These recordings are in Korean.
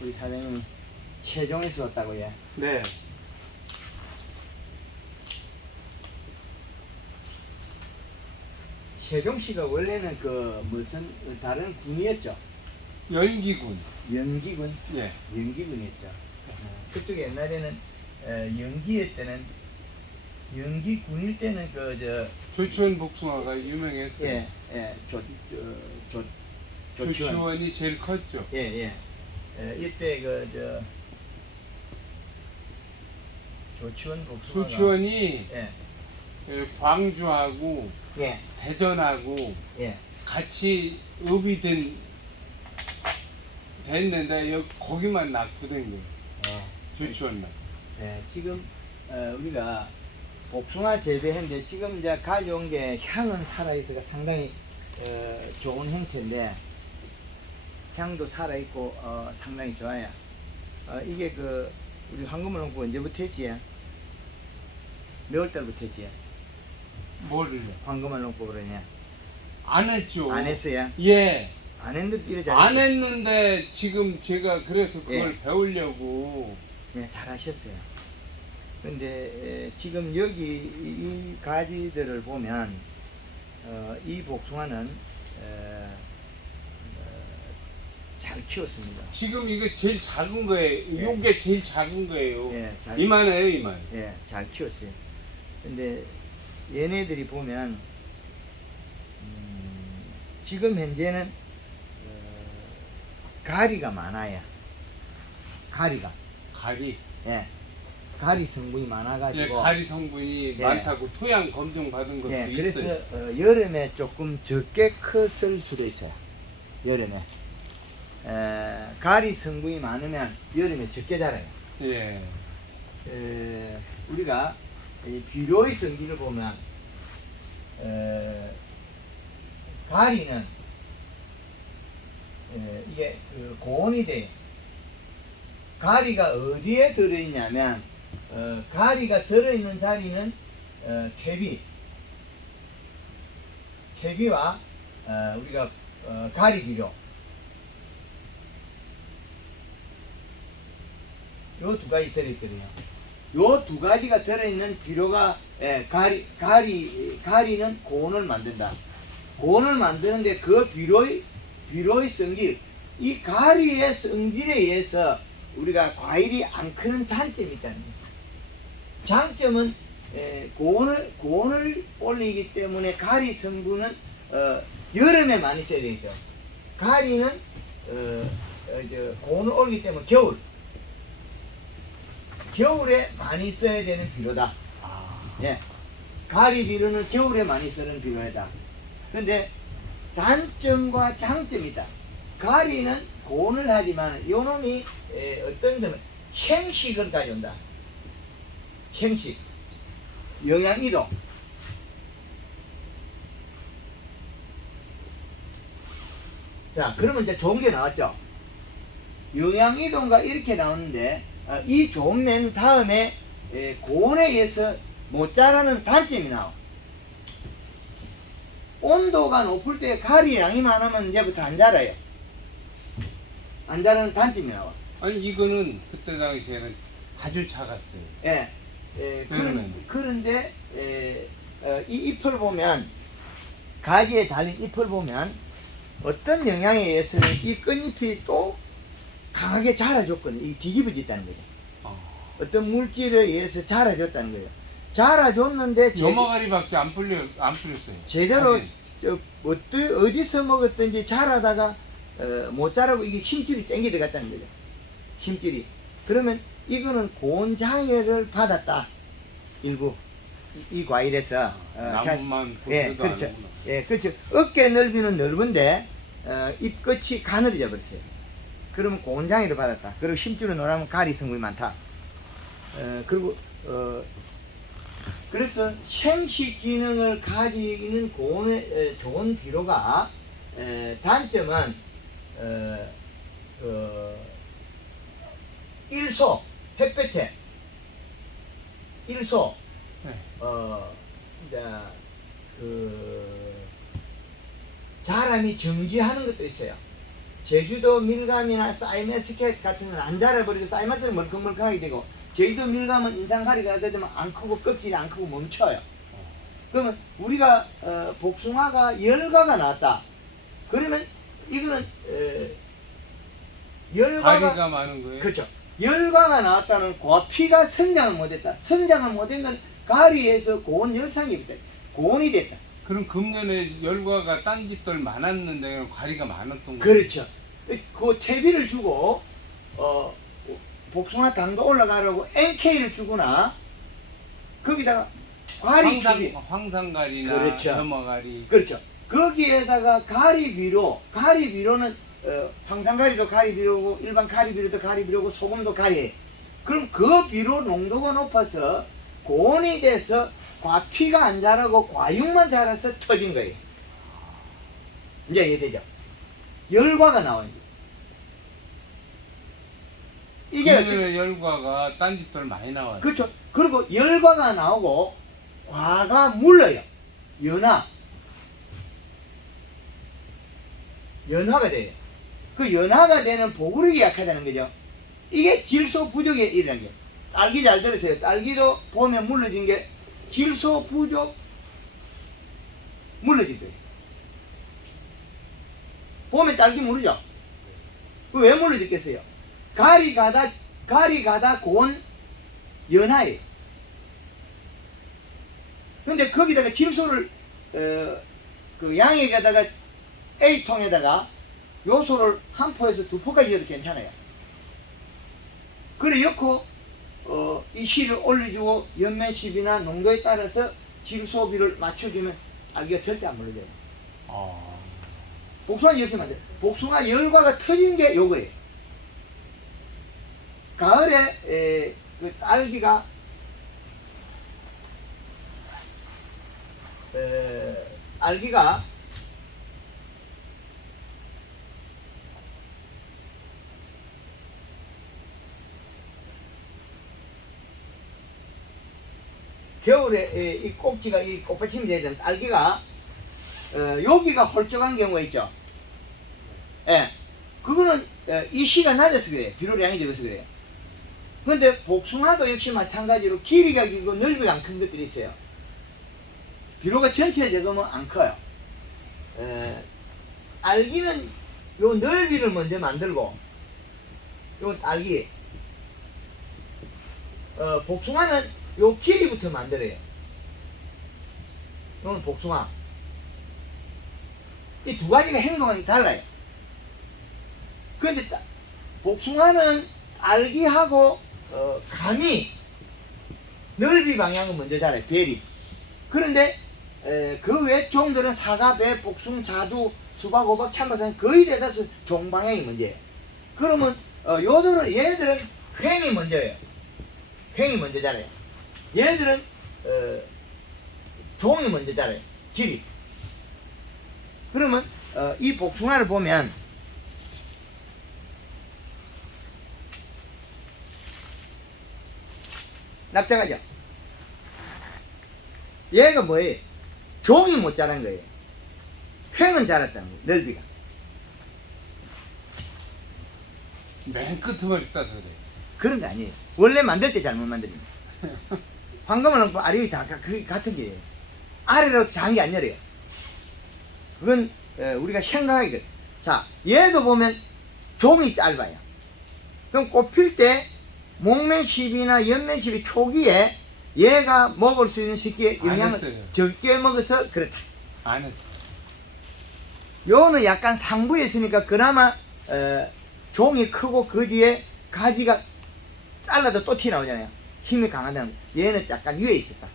우리 사장님은 세종에서 왔다고 해. 네. 세종시가 원래는 그 무슨 다른 군이었죠. 연기군. 연기군. 예. 연기군이었죠. 그쪽에 옛날에는 연기였때는 연기군일 때는 조치원 복숭아가 유명했어요. 예, 조치원이 제일 컸죠. 예. 이때 조치원 복숭아가 조치원이 예. 광주하고 예. 대전하고 예. 같이 업이 됐는데 여기 거기만 낙후된 거예요. 조치원만. 네, 지금 우리가 복숭아 재배했는데 지금 이제 가져온 게 향은 살아있어가 상당히 좋은 형태인데 향도 살아있고 상당히 좋아요. 이게 우리 황금을 놓고 언제부터 했지? 몇월달부터 했지? 뭐를요? 황금을 놓고 그러냐? 안 했죠. 안 했어요? 예. 안 했는데 이러지 안 했는데 지금 제가 그래서 그걸 예. 배우려고. 네, 잘하셨어요. 근데 지금 여기 이 가지들을 보면 이 복숭아는 잘 키웠습니다. 지금 이거 제일 작은 거예요. 예. 요게 제일 작은 거예요. 예, 잘, 이만해요, 이만. 예, 잘 키웠어요. 근데 얘네들이 보면 지금 현재는 가리가 많아요. 가리가. 가리. 예. 가리 성분이 많아가지고. 예, 가리 성분이 예. 많다고 토양 검증 받은 것도 예, 있어요. 그래서 여름에 조금 적게 컸을 수도 있어요. 여름에. 가리 성분이 많으면 여름에 적게 자라요. 예. 우리가 이 비료의 성질을 보면 가리는 이게 고온이 돼요. 가리가 어디에 들어있냐면 가리가 들어있는 자리는 퇴비와 우리가 가리 비료 요 두 가지 들어있거든요. 요 두 가지가 들어있는 비료가 가리는 고온을 만든다. 고온을 만드는데 그 비료의 성질, 이 가리의 성질에 의해서 우리가 과일이 안 크는 단점이 있다는 거예요. 장점은 고온을 올리기 때문에 가리 성분은 여름에 많이 써야 되죠. 가리는 고온을 올리기 때문에 겨울에 많이 써야 되는 비료다. 예. 가리 비료는 겨울에 많이 쓰는 비료이다. 근데 단점과 장점이 있다. 가리는 고온을 하지만 요놈이 어떤 점은 행식을 가져온다. 행식, 영양 이동. 자, 그러면 이제 좋은 게 나왔죠. 영양 이동가 이렇게 나오는데 이 좋은 맨 다음에 고온에 의해서 못 자라는 단점이 나와. 온도가 높을 때 가리 양이 많으면 이제부터 안 자라요. 안 자라는 단점이 나와. 아니 이거는 그때 당시에는 아주 작았어요. 예. 그런데 이 잎을 보면 가지에 달린 잎을 보면 어떤 영향에 의해서는 이 끝잎이 또 강하게 자라줬거든요. 이 뒤집어졌다는 거죠. 어떤 물질에 의해서 자라줬다는 거예요. 자라줬는데 염화가리밖에 안 풀렸어요. 제대로 어디서 먹었든지 자라다가 못 자라고 이게 심줄이 땡겨 들어갔다는 거죠. 심줄이. 그러면 이거는 고온 장애를 받았다. 일부 이 과일에서 나무만 예, 보지도 그렇죠. 않았구나. 예, 그렇죠. 어깨 넓이는 넓은데 잎 끝이 가늘어져 버렸어요. 그러면 고온 장애를 받았다. 그리고 심줄을 놓으면 가리 성분이 많다. 그리고 그래서 생식 기능을 가지는 고온의 좋은 비료가 단점은 일소 햇볕에 일소 네. 이제 자람이 정지하는 것도 있어요. 제주도 밀감이나 사이메스켓 같은 건 안 자라버리고 사이마스는 멀컹멀컹하게 되고, 제주도 밀감은 인상가리가 되면 안 크고 껍질이 안 크고 멈춰요. 그러면 우리가 복숭아가 열과가 나왔다. 그러면 이거는 가리가 많은 거예요? 그렇죠. 열과가 나왔다는 과피가 성장을 못했다. 성장을 못한 건 가리에서 고온 열상이 있다. 고온이 됐다. 그럼 금년에 열과가 딴 집들 많았는데 가리가 많았던 거예요? 그렇죠. 그 퇴비를 주고 복숭아 당도 올라가려고 NK를 주거나 거기다가 가리 추비, 황산가리나 그렇죠. 점화가리. 그렇죠. 거기에다가 가리비료는 황산가리도 가리비료고 일반 가리비료도 가리비료고 소금도 가리예요. 그럼 그 비료 농도가 높아서 고온이 돼서 과피가 안 자라고 과육만 자라서 터진 거예요. 이제 이해되죠? 열과가 나와요. 이게 금년에 열과가 딴 집들 많이 나와요. 그렇죠. 그리고 열과가 나오고 과가 물러요. 연화가 돼요. 그 연화가 되는 보구력이 약하다는 거죠. 이게 질소 부족에 일어나는 거예요. 딸기 잘 들으세요. 딸기도 보면 물러진 게 질소 부족 물러질 거예요. 보면 딸기 모르죠? 왜 물러졌겠어요? 가리 가다 고온 연화예요. 근데 거기다가 질소를 그 양에다가 A통에다가 요소를 한 포에서 두 포까지 넣어도 괜찮아요. 그래 넣고 이 실을 올려주고 연면십이나 농도에 따라서 질소비를 맞춰주면 딸기가 절대 안 물러져요. 복숭아 역시 맞아요. 복숭아 열과가 터진 게 요거예요. 가을에 그 딸기가 겨울에 이 꼭지가 이 꽃받침이 돼야 되는 딸기가 여기가 홀쭉한 경우가 있죠. 예, 그거는 이 씨가 낮아서 그래요. 비료량이 적어서 그래요. 근데 복숭아도 역시 마찬가지로 길이가 길고 넓이가 안 큰 것들이 있어요. 비료가 전체에 적으면 안 커요. 딸기는 요 넓이를 먼저 만들고, 요 딸기, 복숭아는 요 길이부터 만들어요. 요건 복숭아. 이 두 가지가 행동하기 달라요. 그런데 복숭아는 딸기하고 감이 넓이 방향은 먼저 자라요. 배리. 그런데 그 외 종들은 사과, 배, 복숭, 자두, 수박, 호박, 참외 거의 대다수 종 방향이 먼저예요. 그러면 얘들은 횡이 먼저예요. 횡이 먼저 자라요. 얘들은 종이 먼저 자라요. 길이. 그러면 이 복숭아를 보면 납작하죠? 얘가 뭐예요? 종이 못 자란 거예요. 횡은 자랐다는 거예요. 넓이가. 맨 끝에만 있다 그래. 그런 거 아니에요. 원래 만들 때 잘못 만듭니다. 황금을 넣고 아래위 다 같은 게예요. 아래로 작은 게 안 열어요. 그건 우리가 생각하기 그래. 자, 얘도 보면 종이 짧아요. 그럼 꽃필 때 목면십이나 연면십이 초기에 얘가 먹을 수 있는 시기에 영양을 적게 먹어서 그렇다. 안 했어. 요는 약간 상부에 있으니까 그나마 종이 크고 그 뒤에 가지가 잘라도 또 튀어나오잖아요. 힘이 강하다는 거. 얘는 약간 위에 있었다.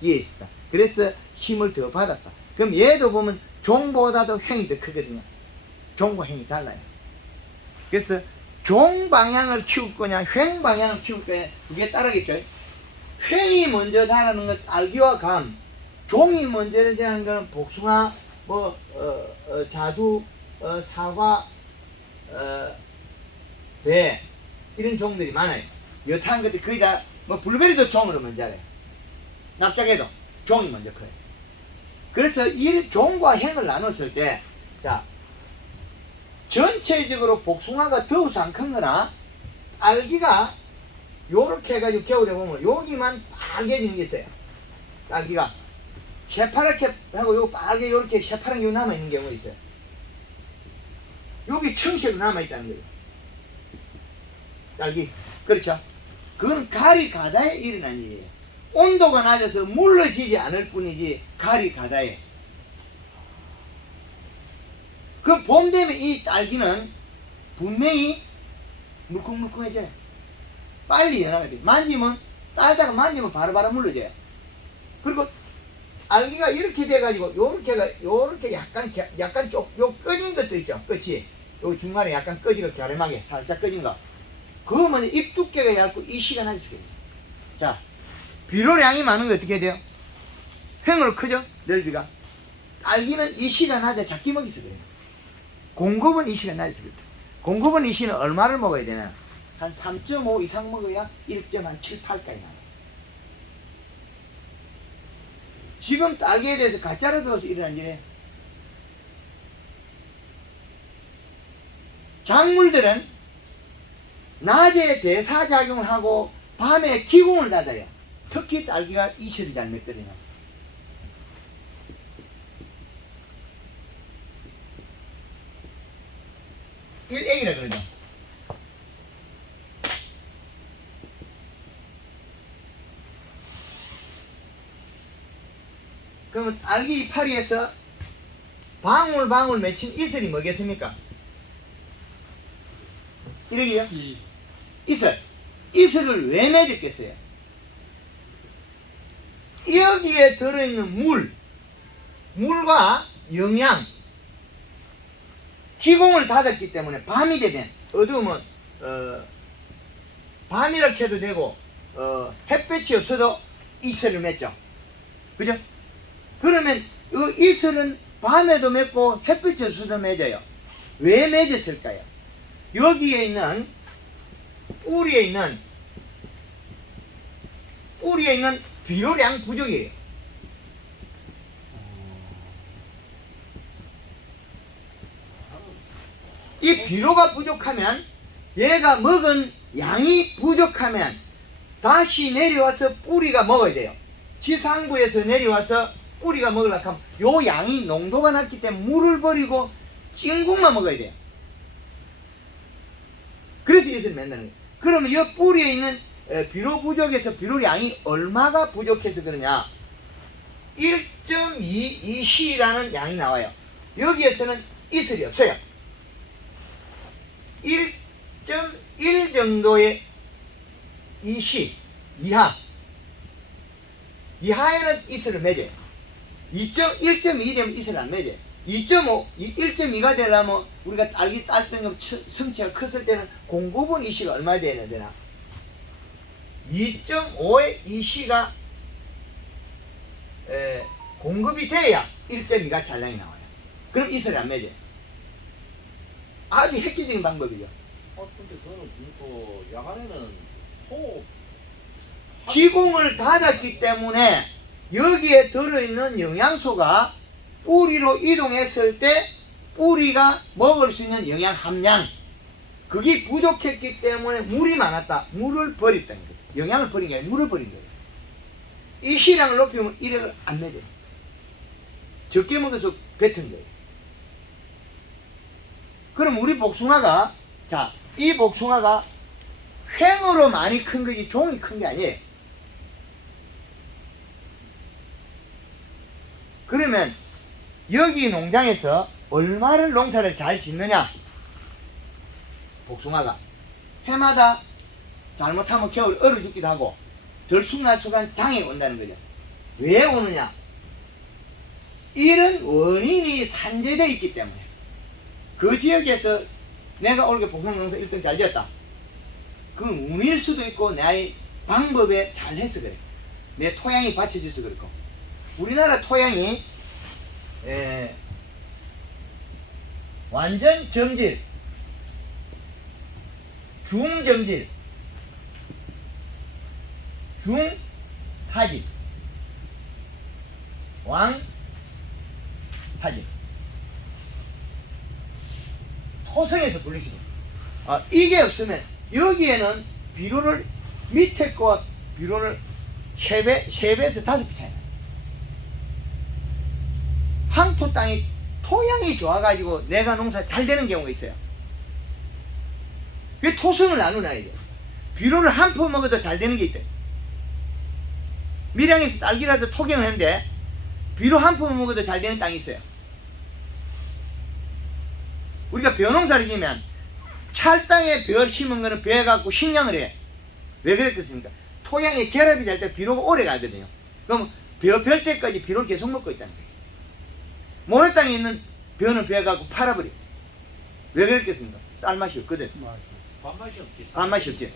위에 있었다. 그래서 힘을 더 받았다. 그럼 얘도 보면 종보다도 횡이 더 크거든요. 종과 횡이 달라요. 그래서 종 방향을 키울 거냐 횡 방향을 키울 거냐 두 개 따르겠죠. 횡이 먼저 자라는 건 딸기와 감, 종이 먼저 자라는 건 복숭아, 자두, 사과, 배 이런 종들이 많아요. 여타한 것들 거의 다 블루베리도 종으로 먼저 자라요. 납작해도 종이 먼저 커요. 그래서 이 종과 횡을 나눴을 때, 자, 전체적으로 복숭아가 더워서 안 큰 거나 딸기가 요렇게 해가지고 겨울에 보면 여기만 빨개지는 게 있어요. 딸기가 새파랗게 하고 요 빨개 요렇게 새파란 게 남아있는 경우가 있어요. 여기 청색으로 남아있다는 거예요. 딸기. 그렇죠? 그건 가리 가다에 일어난 일이에요. 온도가 낮아서 물러지지 않을 뿐이지 가리 가다에. 그 봄 되면 이 딸기는 분명히 물컹물컹해져요. 빨리 연화가 돼요. 만지면 딸다가 만지면 바로바로 물러져요. 그리고 딸기가 이렇게 돼가지고 요렇게 약간 요 꺼진 것도 있죠. 끝이 요 중간에 약간 꺼지고 갸름하게 살짝 꺼진 거. 그거면 잎 두께가 얇고 이시가 낮을 수가 있어요. 자, 비료량이 많은 거 어떻게 돼요? 횡으로 크죠? 넓이가. 딸기는 이시가 낮아 작게 먹이서 그래요. 공급은 이시가 낮을 수가 있어요. 공급은 이시는 얼마를 먹어야 되나? 한 3.5 이상 먹어야 1.7, 8까지 나와요. 지금 딸기에 대해서 가짜로 배워서 일어난 일이에요. 작물들은 낮에 대사작용을 하고 밤에 기공을 닫아요. 특히 딸기가 이슬이 잘 맺거든요. 일액이라 그러죠. 그러면 딸기 이파리에서 방울방울 맺힌 이슬이 뭐겠습니까? 이러기요? 이슬. 이슬을 왜 맺었겠어요? 여기에 들어있는 물과 영양, 기공을 닫았기 때문에 밤이 되면 어두우면 밤이라 해도 되고 햇볕이 없어도 이슬을 맺죠. 그죠? 그러면 이 이슬은 밤에도 맺고 햇빛이 없어도 맺어요. 왜 맺었을까요? 여기에 있는 뿌리에 있는 비료량 부족이에요. 이 비료가 부족하면 얘가 먹은 양이 부족하면 다시 내려와서 뿌리가 먹어야 돼요. 지상부에서 내려와서 뿌리가 먹으려고 하면 요 양이 농도가 낮기 때문에 물을 버리고 찐국만 먹어야 돼요. 그래서 이것을 맨날 해요. 그러면 이 뿌리에 있는 비료 부족에서 비료량이 얼마가 부족해서 그러냐? 1.22C라는 양이 나와요. 여기에서는 이슬이 없어요. 1.1 정도의 EC 이하에는 이슬을 맺어요. 1.2 되면 이슬을 안 맺어요. 2.5, 1.2가 되려면 우리가 딸기 딸 성체가 컸을 때는 공급은 EC가 얼마 되어야 되나? 2.5의 EC가 공급이 돼야 1.2가 잔량이 나와요. 그럼 이슬이 안 맺어요. 아주 획기적인 방법이죠. 근데 저는 또 야간에는 호흡 기공을 닫았기 때문에 여기에 들어있는 영양소가 뿌리로 이동했을 때 뿌리가 먹을 수 있는 영양 함량 그게 부족했기 때문에 물이 많았다. 물을 버렸다는 거예요. 영양을 버린 게 아니라 물을 버린 거예요. 이 시량을 높이면 이력을 안 내줘요. 적게 먹어서 뱉은 거예요. 그럼 우리 복숭아가 이 복숭아가 횡으로 많이 큰 거지 종이 큰 게 아니에요. 그러면 여기 농장에서 얼마를 농사를 잘 짓느냐? 복숭아가 해마다 잘못하면 겨울 얼어 죽기도 하고 들쑥날쑥한 장애 온다는 거죠. 왜 오느냐? 이런 원인이 산재되어 있기 때문에 그 지역에서 내가 올해 복숭아 농사 1등 잘 지었다. 그건 운일 수도 있고 내 방법에 잘해서 그래. 내 토양이 받쳐줘서 그렇고. 우리나라 토양이 완전 정질, 중정질, 중사질, 왕사질. 토성에서 분리시켜. 이게 없으면 여기에는 비료를 밑에 거와 비료를 3배에서 5배 차이 나요. 황토 땅이 토양이 좋아가지고 내가 농사 잘 되는 경우가 있어요. 그 토성을 나누놔야 돼. 비료를 한 포 먹어도 잘 되는 게 있대. 밀양에서 딸기라도 토경을 했는데 비료 한 포 먹어도 잘 되는 땅이 있어요. 우리가 벼농사를 지으면 찰땅에 벼를 심은 거는 벼에 갖고 식량을 해. 왜 그랬겠습니까? 토양에 결합이 될 때 비료가 오래 가거든요. 그럼 벼 별 때까지 비료를 계속 먹고 있다는 거예요. 모래 땅에 있는 벼는 벼에 갖고 팔아버려. 왜 그랬겠습니까? 쌀맛이 없거든. 밥맛이 없지. 밥맛이 없지.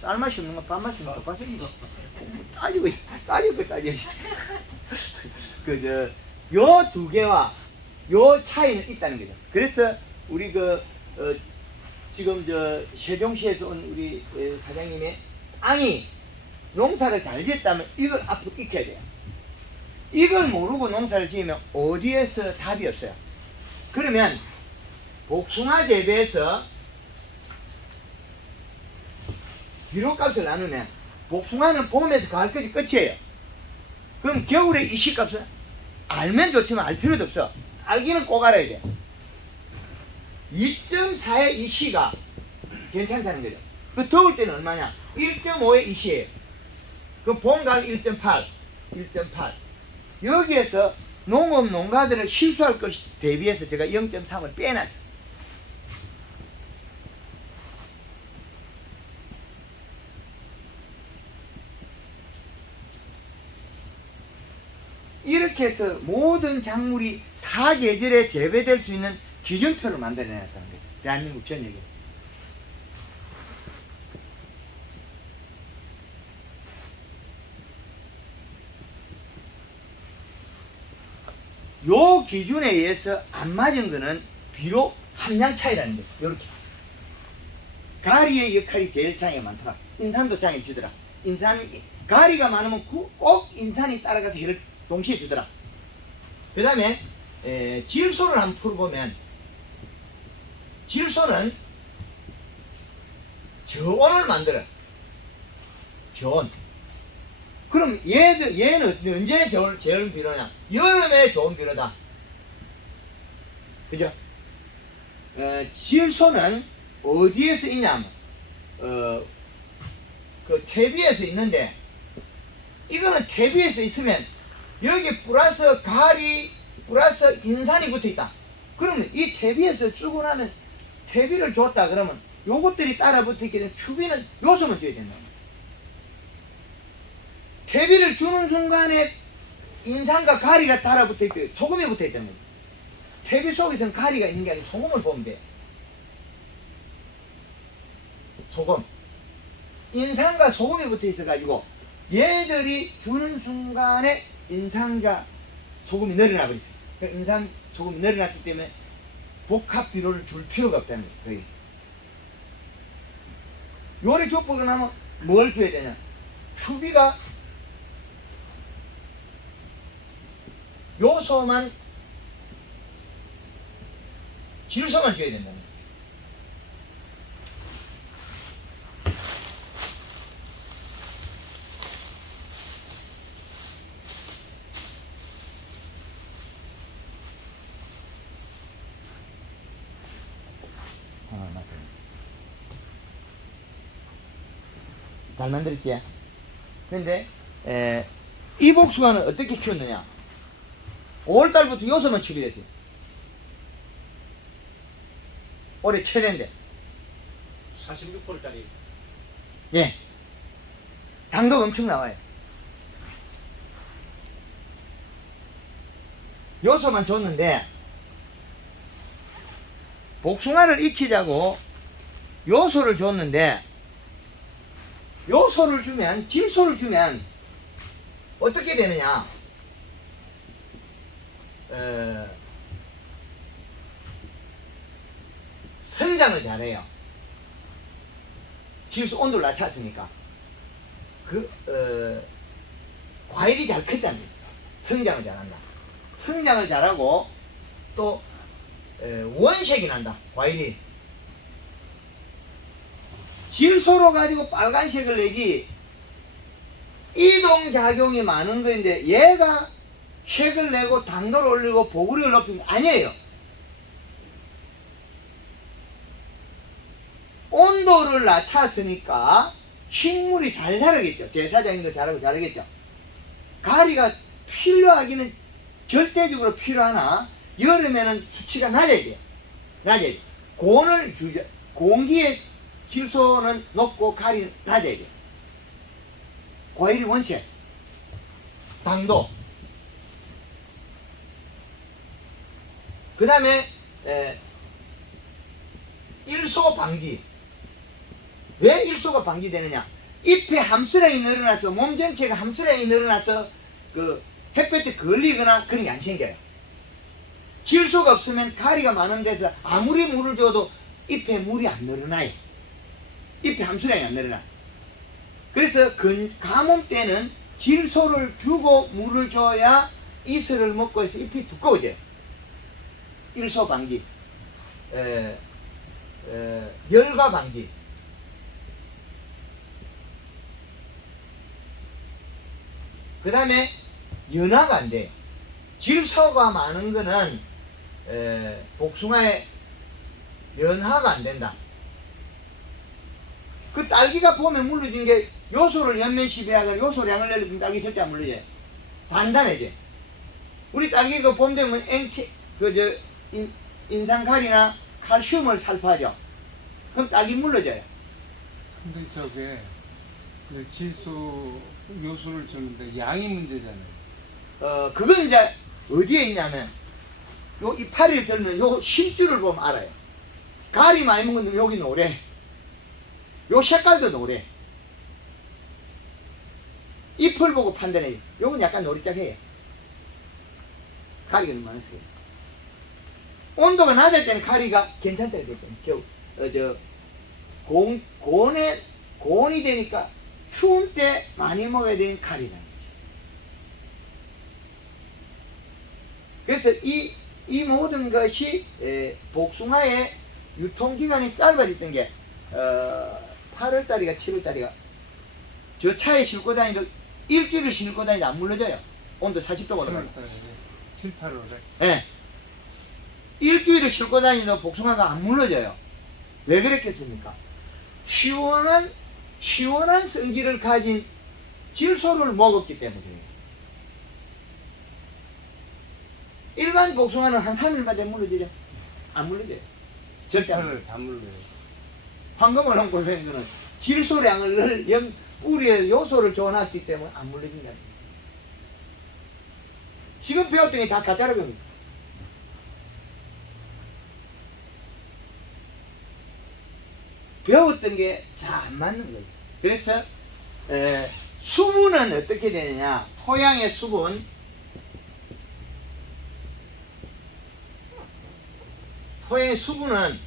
쌀맛이 없는 건 밥맛이 없는 건 똑같습니다. 따지고 있어. 따져야지. 요 두 개와 요 차이는 있다는 거죠. 그래서 우리 지금 세종시에서 온 우리 사장님의 땅이 농사를 잘 지었다면 이걸 앞으로 익혀야 돼요. 이걸 모르고 농사를 지으면 어디에서 답이 없어요. 그러면 복숭아 재배에서 비료값을 나누면 복숭아는 봄에서 가을까지 끝이에요. 그럼 겨울에 이 시값은 알면 좋지만 알 필요도 없어. 알기는 꼭 알아야 돼. 2.4의 이 시가 괜찮다는 거죠. 그 더울 때는 얼마냐? 1.5의 이 시예요. 그 봄, 가을 1.8, 1.8. 여기에서 농가들은 실수할 것 대비해서 제가 0.3을 빼놨어요. 이렇게 해서 모든 작물이 사계절에 재배될 수 있는 기준표를 만들어냈다는 거죠. 대한민국 전역에. 요 기준에 의해서 안 맞은 거는 비료 함량 차이라는 거죠. 요렇게. 가리의 역할이 제일 차이가 많더라. 인산도 차이를 주더라. 가리가 많으면 꼭 인산이 따라가서 해를 동시에 주더라. 그 다음에 질소를 한번 풀어보면 질소는 저온을 만들어. 저온. 그럼 얘는 언제 좋은 비료냐? 여름에 좋은 비료다. 그죠? 질소는 어디에서 있냐면 그 퇴비에서 있는데 이거는 퇴비에서 있으면 여기 플러스 가리 플러스 인산이 붙어있다. 그러면 이 퇴비에서 쓰고 나면 퇴비를 줬다 그러면 요것들이 따라 붙어있기 때문에 추비는 요소만 줘야 된다. 퇴비를 주는 순간에 인산과 가리가 따라 붙어있대. 소금이 붙어있다는 거예요. 퇴비 속에서는 가리가 있는 게 아니고 소금을 보면 돼. 소금. 인산과 소금이 붙어있어가지고 얘들이 주는 순간에 인산과 소금이 늘어나 버렸어요. 그러니까 인산, 소금이 늘어났기 때문에 복합 비료를 줄 필요가 없다는 거예요. 요리 족보가 나면 뭘 줘야 되냐? 추비가 요소만 질소만 줘야 된다는 거예요. 잘 만들었지? 근데 이 복숭아는 어떻게 키웠느냐? 5월달부터 요소만 추비됐어요. 올해 최대인데. 46%짜리. 예. 당도 엄청 나와요. 요소만 줬는데 복숭아를 익히자고 요소를 줬는데 요소를 주면 질소를 주면 어떻게 되느냐? 성장을 잘해요. 질소 온도를 낮췄으니까 과일이 잘 큰다는 거예요. 성장을 잘한다. 성장을 잘하고 또 원색이 난다. 과일이 질소로 가지고 빨간색을 내지 이동작용이 많은 거인데 얘가 색을 내고 당도를 올리고 보구력을 높이는 거 아니에요. 온도를 낮췄으니까 식물이 잘 자라겠죠. 대사장님도 잘하고 자라겠죠. 가리가 필요하기는 절대적으로 필요하나 여름에는 수치가 낮아야 돼요. 낮아야 돼요. 고온을 주죠. 공기의 질소는 높고 가리는 낮아야 돼요. 과일이 원체 당도 그 다음에 일소 방지. 왜 일소가 방지되느냐? 잎에 함수량이 늘어나서 몸 전체가 함수량이 늘어나서 그 햇볕에 걸리거나 그런 게 안 생겨요. 질소가 없으면 가리가 많은 데서 아무리 물을 줘도 잎에 물이 안 늘어나요. 잎에 함수량이 안 늘어나. 그래서 가뭄 때는 질소를 주고 물을 줘야 이슬을 먹고 해서 잎이 두꺼워져요. 일소 방지, 열과 방지. 그 다음에 연화가 안 돼요. 질소가 많은 거는 복숭아에 연화가 안 된다. 그 딸기가 봄에 물러진 게 요소를 연면시비하거나 요소량을 늘리면 딸기 절대 안 물러져요. 단단해져. 우리 딸기가 봄 되면 인산칼이나 칼슘을 살포하죠. 그럼 딸기 물러져요. 근데 저게 그 질소 요소를 주는데 양이 문제잖아요. 그건 이제 어디에 있냐면 요 이파리를 들면 요 심줄을 보면 알아요. 가리 많이 먹으면 여기 노래. 요 색깔도 노래. 잎을 보고 판단해요. 요건 약간 노릇짝해요. 가리가 너무 많았어요. 온도가 낮을 때는 가리가 괜찮다 그랬거든요. 고온이 되니까 추운 때 많이 먹어야 되는 가리라는 거죠. 그래서 이 모든 것이 복숭아의 유통기간이 짧아졌던 게 8월달이가 7월달이가 저 차에 싣고 다니도 일주일을 싣고 다니도 안 물러져요. 온도 40도 올라가요. 7, 8월에. 네. 일주일을 싣고 다니도 복숭아가 안 물러져요. 왜 그랬겠습니까? 시원한 성질을 가진 질소를 먹었기 때문이에요. 일반 복숭아는 한 3일마다 물러지죠? 안 물러져요. 절대 안 물러져요. 다 물러요. 황금을 얹고 있는 거는 질소량을 뿌리에 요소를 줘놨기 때문에 안 물러진다는 거예요. 지금 배웠던 게 다 가짜라는 겁니다. 배웠던 게 잘 안 맞는 거예요. 그래서 수분은 어떻게 되느냐? 토양의 수분, 토양의 수분은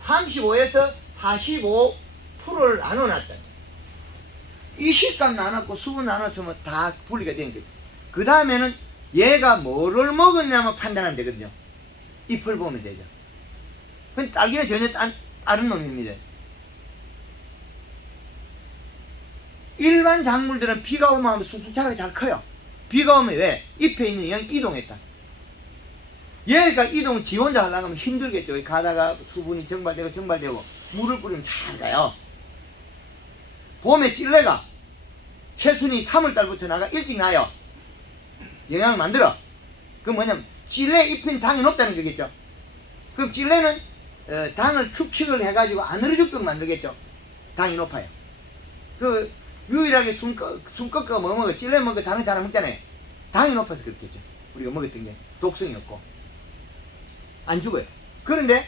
35에서 45%를 나눠놨다. 이 식감 나눴고 수분 나눴으면 다 분리가 된 거예요. 그 다음에는 얘가 뭐를 먹었냐면 판단하면 되거든요. 잎을 보면 되죠. 근데 딸기는 전혀 다른 놈입니다. 일반 작물들은 비가 오면 하면 쑥쑥 자라가 잘 커요. 비가 오면 왜? 잎에 있는 영이 이동했다. 얘가 이동 지 혼자 하려고 하면 힘들겠죠. 가다가 수분이 정발되고 물을 뿌리면 잘 가요. 봄에 찔레가 새순이 3월달부터 나가 일찍 나요. 영양을 만들어. 그럼 뭐냐면 찔레 잎은 당이 높다는 거겠죠. 그럼 찔레는 당을 축축을 해가지고 안 흐려 죽도록 만들겠죠. 당이 높아요. 그 유일하게 숨 꺾어 뭐 먹어 찔레 먹어 당을 잘 안 먹잖아요. 당이 높아서 그렇겠죠. 우리가 먹었던 게 독성이 없고 안 죽어요. 그런데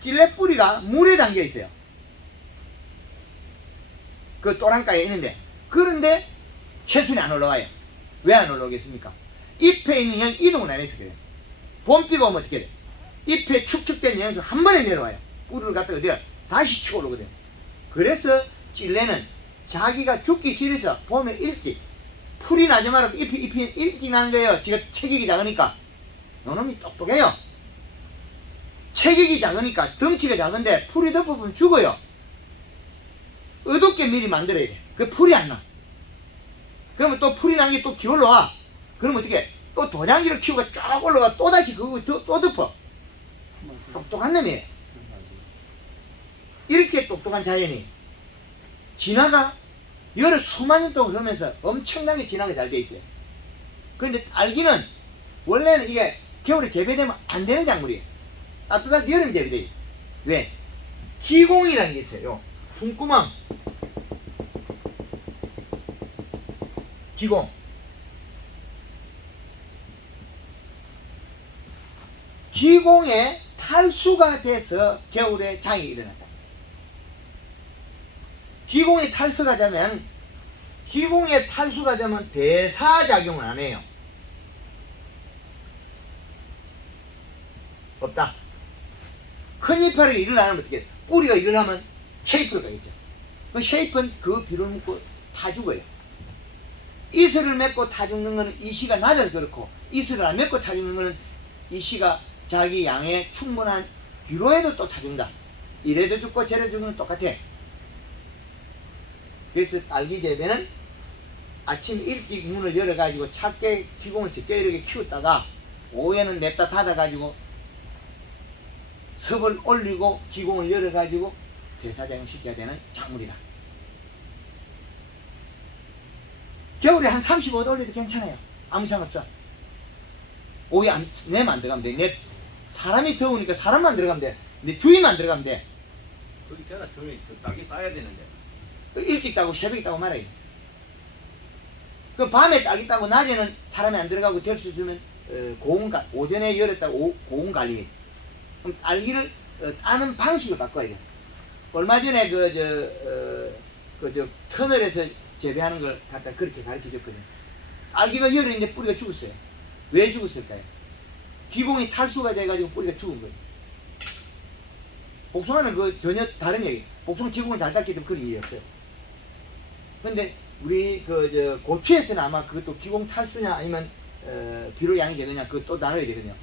찔레 뿌리가 물에 담겨 있어요. 그 또랑가에 있는데, 그런데 새순이 안 올라와요. 왜 안 올라오겠습니까? 잎에 있는 영 이동을 안 해서 그래요. 봄비가 오면 어떻게 돼? 잎에 축적된 영양소 한 번에 내려와요. 뿌리를 갖다가 어디가 다시 치고 올라오거든요. 그래서 찔레는 자기가 죽기 싫어서 봄에 일찍 풀이 나지 말고 잎이 일찍 나는 거예요. 지가 체격이 작으니까. 너놈이 똑똑해요. 체격이 작으니까 덩치가 작은데 풀이 덮어보면 죽어요. 어둡게 미리 만들어야 돼. 그 풀이 안 나. 그러면 또 풀이 난 게 또 기울러와. 그러면 어떻게? 또 도장지를 키우고 쫙 올라가 또다시 그거 또 덮어. 똑똑한 놈이에요. 이렇게 똑똑한 자연이 진화가 열을 수만 년 동안 그러면서 엄청나게 진화가 잘 돼 있어요. 그런데 알기는 원래는 이게 겨울에 재배되면 안 되는 작물이에요. 따뜻할 때 여름 재배돼요. 왜? 기공이라는 게 있어요. 숨구멍. 기공. 기공에 탈수가 돼서 겨울에 장이 일어난다. 기공에 탈수가 되면 기공에 탈수가 되면 대사작용을 안 해요. 없다. 큰 이파리가 일을 안 하면 어떻게 돼? 뿌리가 일을 하면 쉐이프로 가겠죠. 그 쉐이프는 그 비를 묶고 타 죽어요. 이슬을 맺고 타 죽는 거는 이시가 낮아서 그렇고, 이슬을 안 맺고 타 죽는 거는 이시가 자기 양에 충분한 비로에도 또 타 죽는다. 이래도 죽고 저래도 죽는 건 똑같아. 그래서 딸기 재배는 아침 일찍 문을 열어가지고 작게 기공을 적게 이렇게 키웠다가 오후에는 냅다 닫아가지고 섭을 올리고 기공을 열어가지고 대사작용 시켜야 되는 작물이다. 겨울에 한 35도 올려도 괜찮아요. 아무 이상 없어. 오후에 내만 안 들어가면 돼. 사람이 더우니까 사람만 들어가면 돼. 근데 주위만 들어가면 돼. 거기 있잖아 주위 그 딱이 따야 되는데. 일찍 따고 새벽에 따고 말아요. 그 밤에 딸기 따고 낮에는 사람이 안 들어가고 될 수 있으면 오전에 열었다고 고온 관리. 그럼 딸기를 따는 방식을 바꿔야 돼. 얼마 전에 터널에서 재배하는 걸 갖다 그렇게 가르쳐 줬거든요. 딸기가 열었는데 뿌리가 죽었어요. 왜 죽었을까요? 기공이 탈수가 돼가지고 뿌리가 죽은 거예요. 복숭아는 그 전혀 다른 얘기. 복숭아 기공을 잘 땄기 때문에 그런 일이 없어요. 근데 우리 고추에서는 아마 그것도 기공 탈수냐 아니면 비료 양이 되느냐 그거 또 나눠야 되거든요.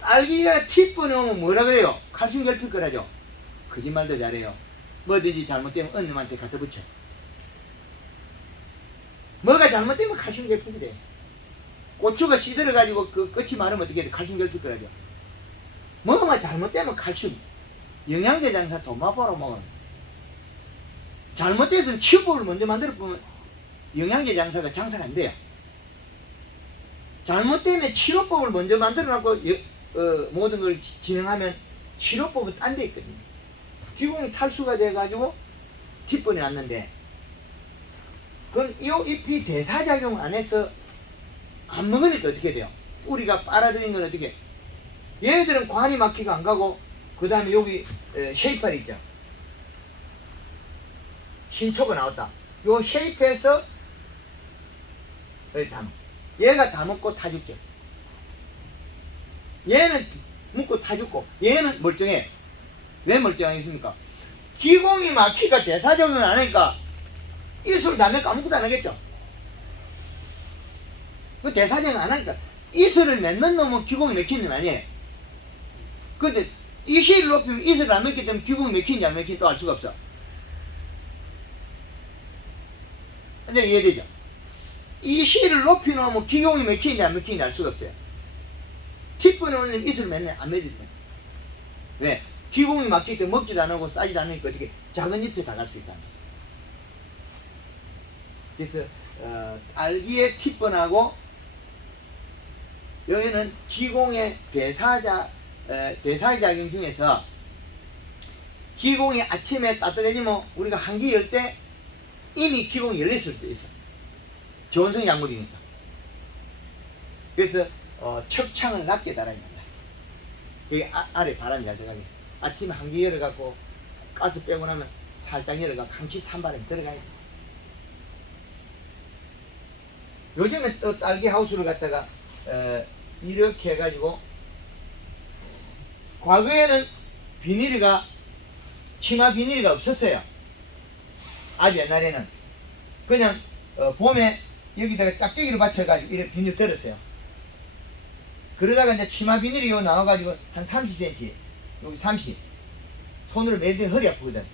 딸기가 티뿌 넣으면 뭐라 그래요? 칼슘 결핍 거라죠. 거짓말도 잘해요. 뭐든지 잘못되면 어느 놈한테 갖다 붙여. 뭐가 잘못되면 칼슘 결핍이 돼. 고추가 시들어가지고 그 끝이 마르면 어떻게 돼? 칼슘 결핍 거라죠. 뭐가 잘못되면 칼슘. 영양제 장사 도마보로 먹으면. 잘못돼서 치료법을 먼저 만들어보면 영양제 장사가 장사가 안 돼요. 잘못되면 치료법을 먼저 만들어놓고 모든 걸 진행하면 치료법은 딴 데 있거든요. 기공이 탈수가 돼가지고 티분이 왔는데 그럼 이 잎이 대사작용을 안 해서 안 먹으니까 어떻게 돼요? 뿌리가 빨아들인 건 어떻게 해요? 얘네들은 관이 막히고 안 가고 그 다음에 여기 쉐이퍼리 있죠. 신초가 나왔다. 요 쉐이프에서 여기 담아. 얘가 다 먹고 타 죽죠. 얘는 먹고 타 죽고 얘는 멀쩡해. 왜 멀쩡하겠습니까? 기공이 막히가 대사작용을 안 하니까 이슬을 다 맺고 아무것도 안 하겠죠. 그 대사작용 안 하니까 이슬을 맺는 놈은 기공이 맥히는 놈 아니에요. 근데 이실을 높이면 이슬을 안 맺기 때문에 기공이 맥히는지 안 맥히는지 또 알 수가 없어. 근데 이해되죠? 이실을 높이 놓으면 기공이 맥히는지 안 맥히는지 알 수가 없어요. 티뿌 놓으면 이슬을 맺네 안 맺을래. 왜? 기공이 막히기 때문에 먹지도 안 하고 싸지도 않으니까 어떻게 작은 잎에 다 갈 수 있다는 거죠. 그래서 딸기의 티뿌하고 여기는 기공의 대사작용 중에서 기공이 아침에 따뜻해지면 우리가 한기 열 때 이미 기공이 열렸을 수도 있어. 저온성 약물이니까. 그래서 척창을 낮게 달아야 된다. 여기 아래 바람이 잘 들어가게. 아침에 한기 열어갖고 가스 빼고 나면 살짝 열어가 강치 찬바람이 들어가야 돼. 요즘에 또 딸기 하우스를 갖다가 이렇게 해가지고 과거에는 비닐이가 치마 비닐이가 없었어요. 아주 옛날에는 그냥 봄에 여기다가 짝대기를 받쳐가지고 이렇게 비닐 들었어요. 그러다가 이제 치마 비닐이 요 나와가지고 한 30cm, 여기 30. 손으로 매일 허리 아프거든.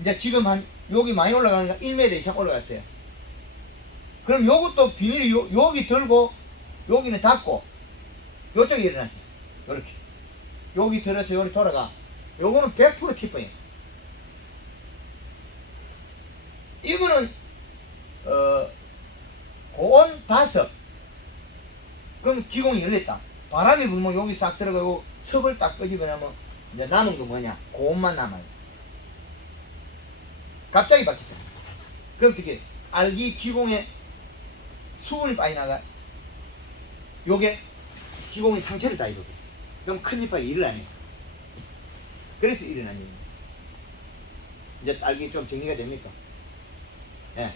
이제 지금 한 여기 많이 올라가니까 1m 이상 올라갔어요. 그럼 요것도 비닐이 여기 들고 여기는 닫고 요쪽에 일어났어요. 요렇게 여기 들어서 여기 돌아가. 요거는 100% 티퍼예요. 이거는 고온 5. 그럼 기공이 열렸다. 바람이 불면 여기 싹 들어가고 섭을 딱 끄집어 나면 이제 남은 거 뭐냐? 고온만 남아요. 갑자기 바뀌었다. 그럼 어떻게 알기 기공에 수분이 빠져나가. 요게 기공의 상체를 다 입어요. 그럼 큰 이파이 일을 안 해요. 그래서 일어나는 거예요. 이제 딸기 좀 정리가 됩니까? 예.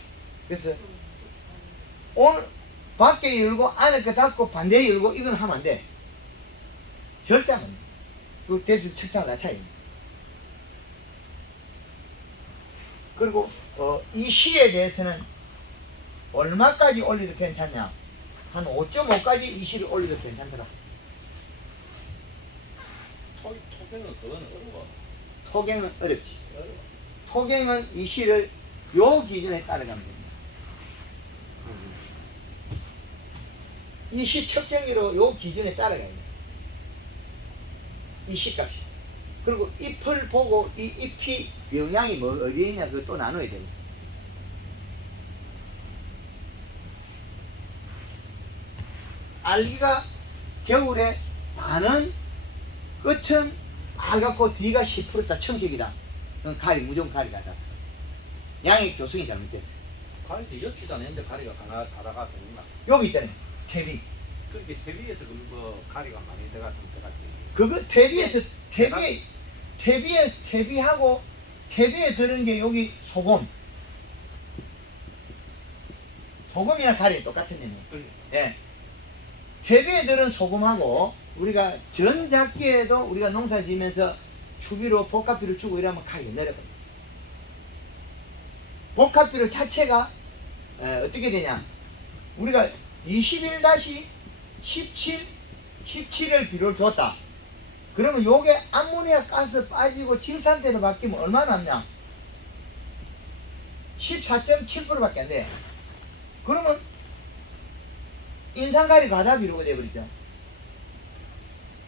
그래서 오늘 밖에 열고 안에 거 닫고 반대에 열고 이건 하면 안 돼. 절대 안 돼. 그 대충 책장을 낮춰야 돼. 그리고 이 실에 대해서는 얼마까지 올려도 괜찮냐? 한 5.5까지 이 실을 올려도 괜찮더라. 토경은 그건 어려워. 토경은 어렵지. 어려워. 토경은 이 실을 요 기준에 따라가면 됩니다. 이 시 측정기로 요 기준에 따라가야 돼요. 이 시값이. 그리고 잎을 보고 이 잎이 영양이 뭐 어디에 있냐 그걸 또 나눠야 됩니다. 알기가 겨울에 반은 끝은 빨갛고 뒤가 10%다 청색이다. 그건 가리 무조건 가리가다. 양액 조성이 잘못됐어요. 가리도 엿지도 않는데 가리가 가다가 됩니다. 여기 있잖아요. 태비. 그렇게 TV에서 그거 가리가 많이 들어갔으면 들어갔지. 그거 태비하고 태비에 들은 게 여기 소금. 소금이나 가리 똑같은 내용. 예. 태비에 들은 소금하고 우리가 전작기에도 우리가 농사 지으면서 추비로 복합비료 주고 이러면 가격이 내려가요. 복합비료 자체가 어떻게 되냐? 우리가 21-17을 비료를 줬다. 그러면 요게 암모니아 가스 빠지고 질산대로 바뀌면 얼마나 남냐? 14.7%밖에 안 돼. 그러면 인산가리 과다 비료가 돼버리죠.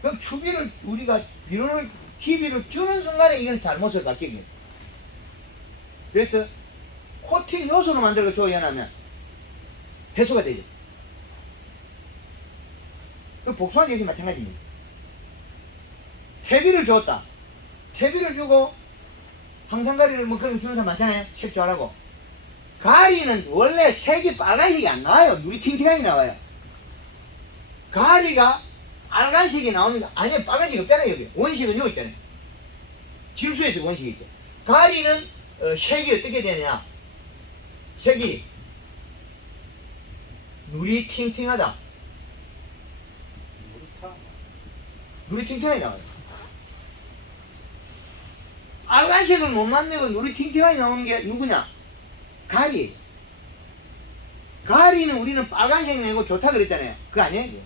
그럼 추비를 우리가 비료를 기비를 주는 순간에 이건 잘못을 바뀌게. 그래서 코팅 요소로 만들어 줘야 해소가 되죠. 그 복숭아도 여기 마찬가지입니다. 퇴비를 줬다. 퇴비를 주고 항산가리를 뭐 그런 거 주는 사람 많잖아요. 색조하라고. 가리는 원래 색이 빨간색이 안 나와요. 물이 팅팅하게 나와요. 가리가 빨간색이 나오는데 아니 빨간색이 없잖아요. 여기 원식은 여기 있잖아요. 질소에서 원식이 있죠. 가리는 색이 어떻게 되냐? 색이 물이 팅팅하다. 물이 팅팅하게 나와요. 빨간색을 못 만들고 물이 팅팅하게 나오는 게 누구냐? 가리. 가리는 우리는 빨간색 내고 좋다 그랬잖아요. 그거 아니에요?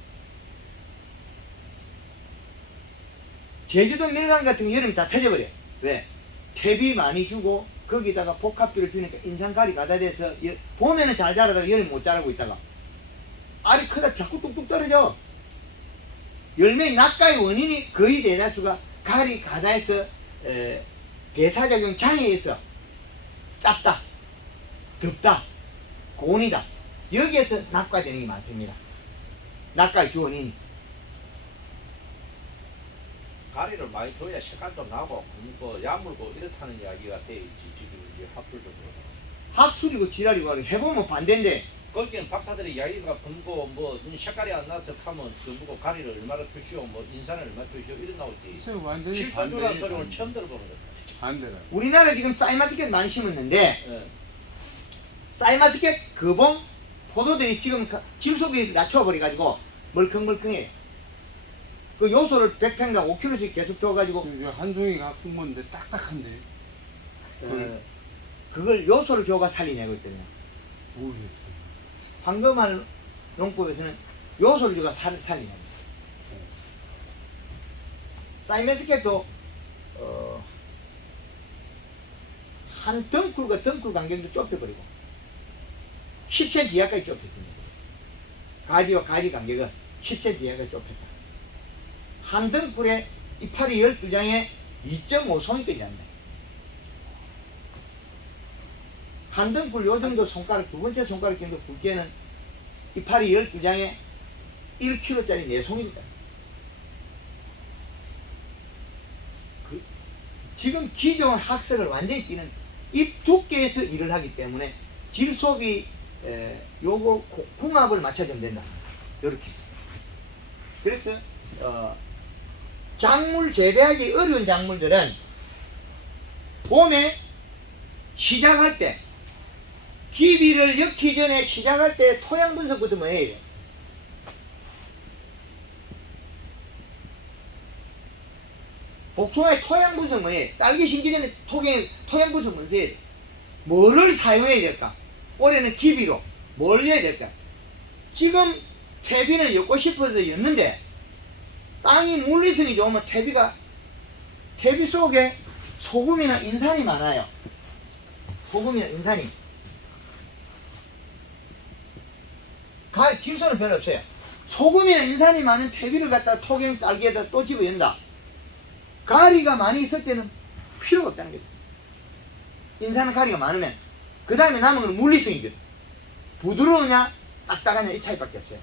제주도 밀강 같은 거 여름에 다 터져버려요. 왜? 퇴비 많이 주고 거기다가 복합비를 주니까 인산가리 가다 돼서 봄에는 잘 자라다가 여름에 못 자라고 있다가 알이 크다 자꾸 뚝뚝 떨어져. 열매의 낙가의 원인이 거의 대다수가 가리 가다에서 대사작용 장애에서 짭다, 덥다, 고온이다. 여기에서 낙과되는 게 많습니다. 낙과의 주 원인이. 가리를 많이 줘야 색깔도 나고 뭐 야물고 이렇다는 이야기가 돼 있지. 지금 이제 학술적으로. 학술이고 지랄이고 해보면 반대인데 거기는 박사들의 이야기가 분고 뭐 색깔이 안 나서 하면 그뭐 가리를 얼마나 주시오 뭐 인산을 얼마 주시오 이런 나오지. 완전히 실수주라는 소리는 처음 들어보는 거다. 반대라. 우리나라 지금 쌀마스켓 많이 심었는데 예. 쌀마스켓 거봉 포도들이 지금 질소비 낮춰버려가지고 멀컹멀컹해. 그 요소를 100평당 5kg씩 계속 줘가지고 한 종이 갖고 온 건데 딱딱한데. 그걸 요소를 줘가 살리냐고 했더니 모르겠어요. 황금알 농법에서는 요소를 줘가 살리냐고. 사이메스켓도 한 덩쿨과 덩쿨 간격도 좁혀버리고 10cm 이하까지 좁혔습니다. 가지와 가지 간격은 10cm 이하까지 좁혔다. 한 덩쿨에 이파리 12장에 2.5송이까지 난다. 한 덩쿨 요 정도 손가락, 두 번째 손가락 정도 굵기에는 이파리 12장에 1kg짜리 4송이입니다. 지금 기존 학설을 완전히 뛰는 잎 두께에서 일을 하기 때문에 질소비 요거 궁합을 맞춰주면 된다. 요렇게. 그래서 작물 재배하기 어려운 작물들은 봄에 시작할 때 기비를 엮기 전에 시작할 때 토양 분석부터 뭐 해야 돼? 복숭아의 토양 분석 뭐해? 딸기 심기 전에 토양 분석 먼저 해야 돼. 뭐를 사용해야 될까? 올해는 기비로 뭘 해야 될까? 지금 퇴비는 엮고 싶어서 였는데 땅이 물리성이 좋으면 퇴비 속에 소금이나 인산이 많아요. 소금이나 인산이. 질소는 별로 없어요. 소금이나 인산이 많은 퇴비를 갖다 토경 딸기에다 또 집어연다. 가리가 많이 있을 때는 필요가 없다는 거죠. 인산은 가리가 많으면. 그 다음에 남은 건 물리성이거든. 부드러우냐 딱딱하냐 이 차이밖에 없어요.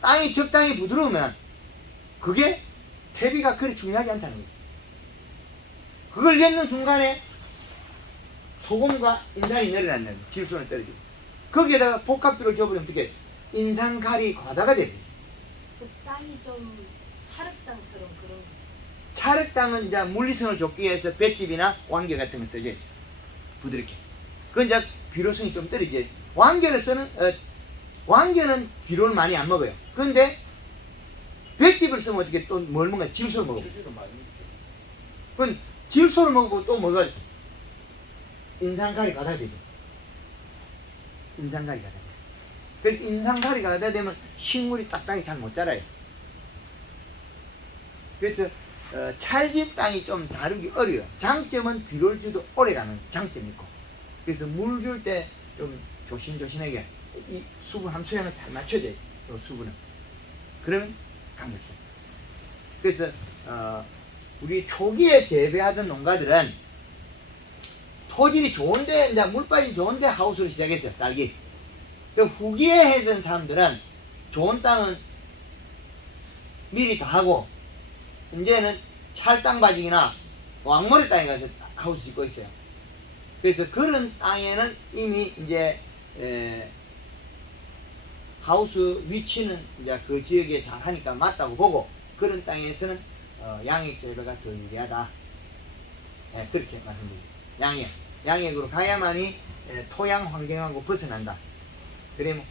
땅이 적당히 부드러우면 그게 퇴비가 그리 중요하지 않다는 거죠. 그걸 엮는 순간에 소금과 인산이 내려앉는 거예요. 질소는 떨어지고. 거기에다가 복합비를 줘버리면 어떻게 인산가리 과다가 됩니다. 그 땅이 좀 찰흙땅처럼 그런. 찰흙땅은 이제 물리성을 줬기 위해서 볏짚이나 왕겨 같은 거 써야죠. 부드럽게. 그건 이제 비료성이 좀 떨어지지. 왕겨는 비료를 많이 안 먹어요. 그런데 볏짚을 쓰면 어떻게 또 뭘 먹어요? 질소를 먹어요. 질소를 많이 먹죠. 그건 질소를 먹고 또 뭐가 인산가리 과다가 되죠. 인산가리가 되면. 그 인산가리가 가다 되면 식물이 딱딱히 잘 못 자라요. 그래서 찰진 땅이 좀 다루기 어려워요. 장점은 비료를 줘도 오래가는 장점이 있고. 그래서 물 줄 때 좀 조심조심하게 이 수분 함수량을 잘 맞춰야 돼요. 수분은. 그러면 강력해. 그래서 우리 초기에 재배하던 농가들은 토질이 좋은데, 이제 물빨이 좋은데 하우스를 시작했어요. 딸기. 후기에 해던 사람들은 좋은 땅은 미리 다 하고, 이제는 찰땅바지기나 왕모래 땅에 가서 하우스 짓고 있어요. 그래서 그런 땅에는 이미 이제 하우스 위치는 이제 그 지역에 잘 하니까 맞다고 보고, 그런 땅에서는 양액 재배가 더 유리하다. 그렇게 말씀드립니다. 양액으로 가야만이 토양 환경하고 벗어난다. 그러면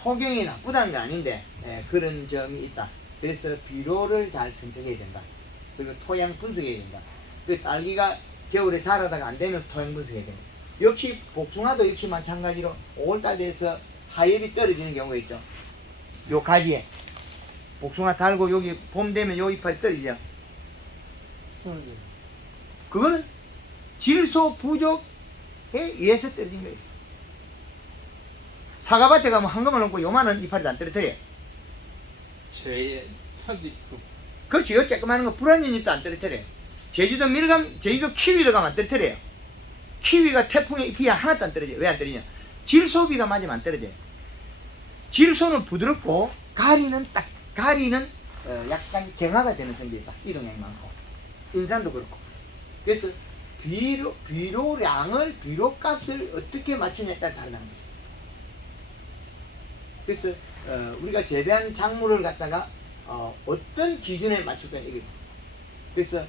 토경이 나쁘다는 게 아닌데 그런 점이 있다. 그래서 비료를 잘 선택해야 된다. 그리고 토양 분석해야 된다. 그 딸기가 겨울에 자라다가 안 되면 토양 분석해야 된다. 역시 복숭아도 역시 마찬가지로 5월달 돼서 하엽이 떨어지는 경우가 있죠. 요 가지에 복숭아 달고 여기 봄 되면 요 이파리 떨어지죠. 그거는 질소 부족에 의해서 떨어진 거예요. 사과밭에 가면 한꺼번에 놓고 요만한 이파리도 안 떨어뜨려요. 제 첫입도 그렇지. 요 쬐끄마한 거 불안전 잎도 안 떨어뜨려요. 제주도 키위도 가면 안 떨어뜨려요. 키위가 태풍에 잎이 하나도 안 떨어져요. 왜 안 떨어지냐? 질소비가 맞으면 안 떨어져요. 질소는 부드럽고 가리는 약간 경화가 되는 성질이 있다. 이동량이 많고 인산도 그렇고. 그래서 비료량을 비료값을 어떻게 맞추냐에 따라 다르다는 거죠. 그래서 우리가 재배한 작물을 갖다가 어떤 기준에 맞출 거냐 이게. 그래서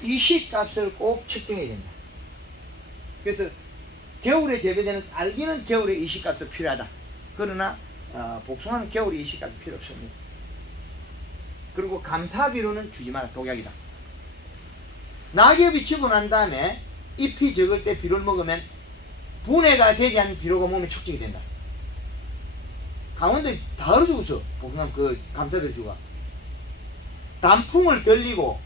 이식값을 꼭 측정해야 된다. 그래서 겨울에 재배되는 딸기는 겨울에 이식값도 필요하다. 그러나 복숭아는 겨울에 이식값이 필요 없습니다. 그리고 감사비료는 주지 마라. 독약이다. 낙엽이 지고 난 다음에 잎이 적을 때 비료를 먹으면 분해가 되지 않은 비료가 몸에 축적이 된다. 강원도에 다 얼어 죽었어. 복숭아 그 감사배주가. 단풍을 들리고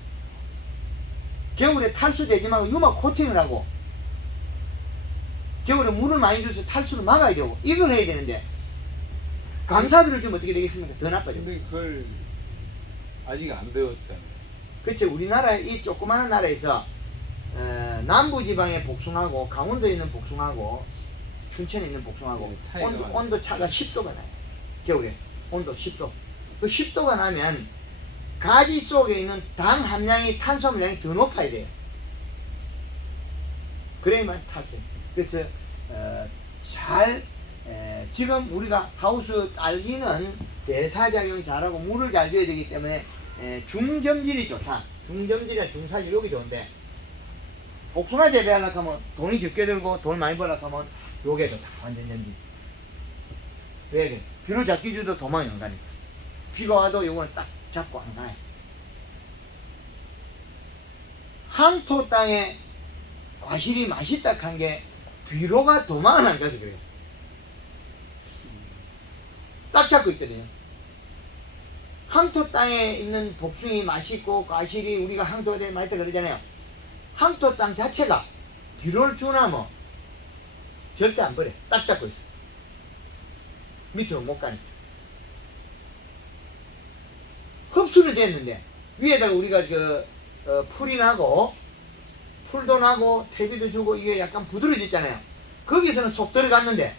겨울에 탈수되지 말고 유막 코팅을 하고 겨울에 물을 많이 줘서 탈수를 막아야 되고 이걸 해야 되는데 감사비를 주면 어떻게 되겠습니까? 더 나빠져. 근데 그걸 아직 안 배웠잖아요. 그치. 우리나라 이 조그마한 나라에서 남부지방의 복숭아하고 강원도에 있는 복숭아하고 춘천에 있는 복숭아하고 네, 차이가 많아요. 온도 차가 10도가 나요. 겨울에 온도 10도. 그 10도가 나면 가지 속에 있는 당 함량이 탄소 함량이 더 높아야 돼요. 그래야만 탈수. 그래서 지금 우리가 하우스 딸기는 대사작용 잘하고 물을 잘 줘야 되기 때문에 중점질이 좋다. 중점질이나 중사질욕이 좋은데 복숭아 재배하려고 하면 돈이 적게 들고 돈 많이 벌려고 하면 요게 좋다. 완전 점질. 왜 그래? 비료 잡기 줘도 도망이 안 가니까. 비가 와도 요거는 딱 잡고 안 가요. 항토 땅에 과실이 맛있다 한 게 비료가 도망을 안 가서 그래요. 딱 잡고 있거든요. 항토 땅에 있는 복숭이 맛있고 과실이 우리가 항토에 대해 맛있다 그러잖아요. 항토 땅 자체가 비료를 주나 뭐 절대 안 버려. 딱 잡고 있어. 밑으로 못 가니까. 흡수는 됐는데 위에다가 우리가 풀이 나고 풀도 나고 퇴비도 주고 이게 약간 부드러워졌잖아요. 거기서는 속 들어갔는데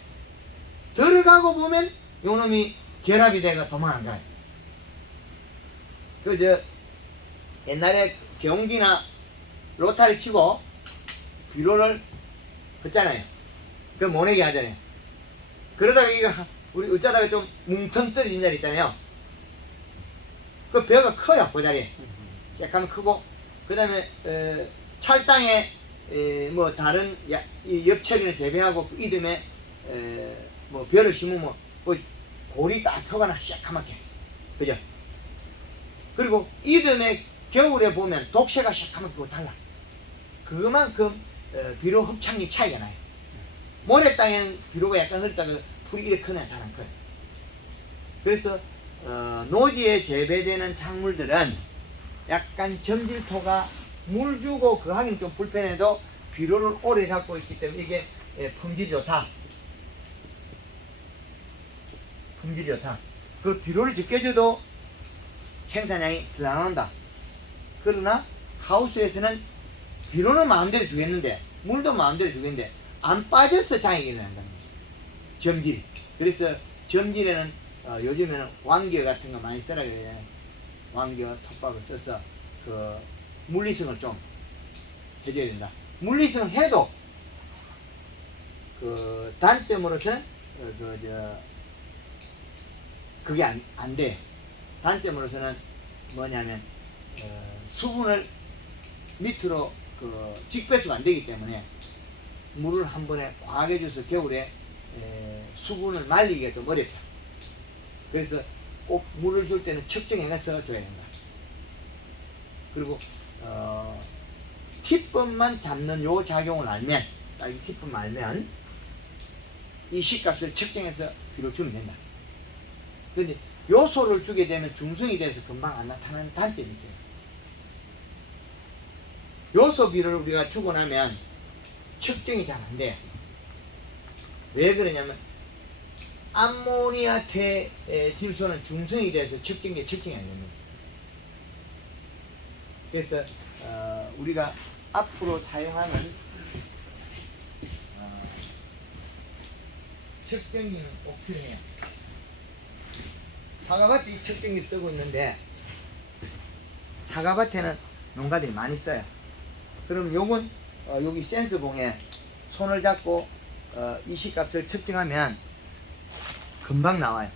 들어가고 보면 요놈이 결합이 돼가 도망 안 가요. 옛날에 경기나 로타리 치고 비료를 긋잖아요. 그 모내기 하잖아요. 그러다가 이거 우리 어쩌다가 좀 뭉텅 떨어진 자리 있잖아요. 그 벼가 커요. 그 자리에 새까만 크고 그 다음에 찰땅에 뭐 다른 엽채리를 재배하고 그 이듬해 뭐 벼를 심으면 그 골이 딱 펴가나 새까맣게 그죠? 그리고 이듬해 겨울에 보면 독새가 새까맣게 달라. 그만큼 비료 흡착률 차이가 나요. 모래 땅에는 비료가 약간 흐르다가 풀이 이렇게 크네 잘 안 커요. 그래서 노지에 재배되는 작물들은 약간 점질토가 물 주고 그 하긴 좀 불편해도 비료를 오래 갖고 있기 때문에 이게 품질이 좋다. 품질이 좋다. 그 비료를 적게 줘도 생산량이 더 안 나온다. 그러나 하우스에서는 비료는 마음대로 주겠는데 물도 마음대로 주겠는데 안 빠져서 장애가 난다는 거예요. 점질. 그래서 점질에는 요즘에는 왕겨 같은 거 많이 쓰라 그래요. 왕겨 톱밥을 써서 그 물리성을 좀 해줘야 된다. 물리성 해도 그 단점으로서는 그게 안 돼. 단점으로서는 뭐냐면 수분을 밑으로 그 직배수가 안 되기 때문에 물을 한 번에 과하게 줘서 겨울에 수분을 말리기가 좀 어렵다. 그래서 꼭 물을 줄 때는 측정해서 줘야 된다. 그리고 티법만 잡는 요 작용을 알면 딱 이 티법만 알면 이 시값을 측정해서 비료 주면 된다. 그런데 요소를 주게 되면 중성이 돼서 금방 안 나타나는 단점이 있어요. 요소 비료를 우리가 주고 나면 측정이 잘 안 돼. 왜 그러냐면 암모니아 질소는 중성이 돼서 측정이 안 됩니다. 그래서 우리가 앞으로 사용하는 측정기는 꼭 필요해요. 사과밭에 이 측정기 쓰고 있는데 사과밭에는 농가들이 많이 써요. 그럼 요건 여기 센서봉에 손을 잡고 이시값을 측정하면 금방 나와요.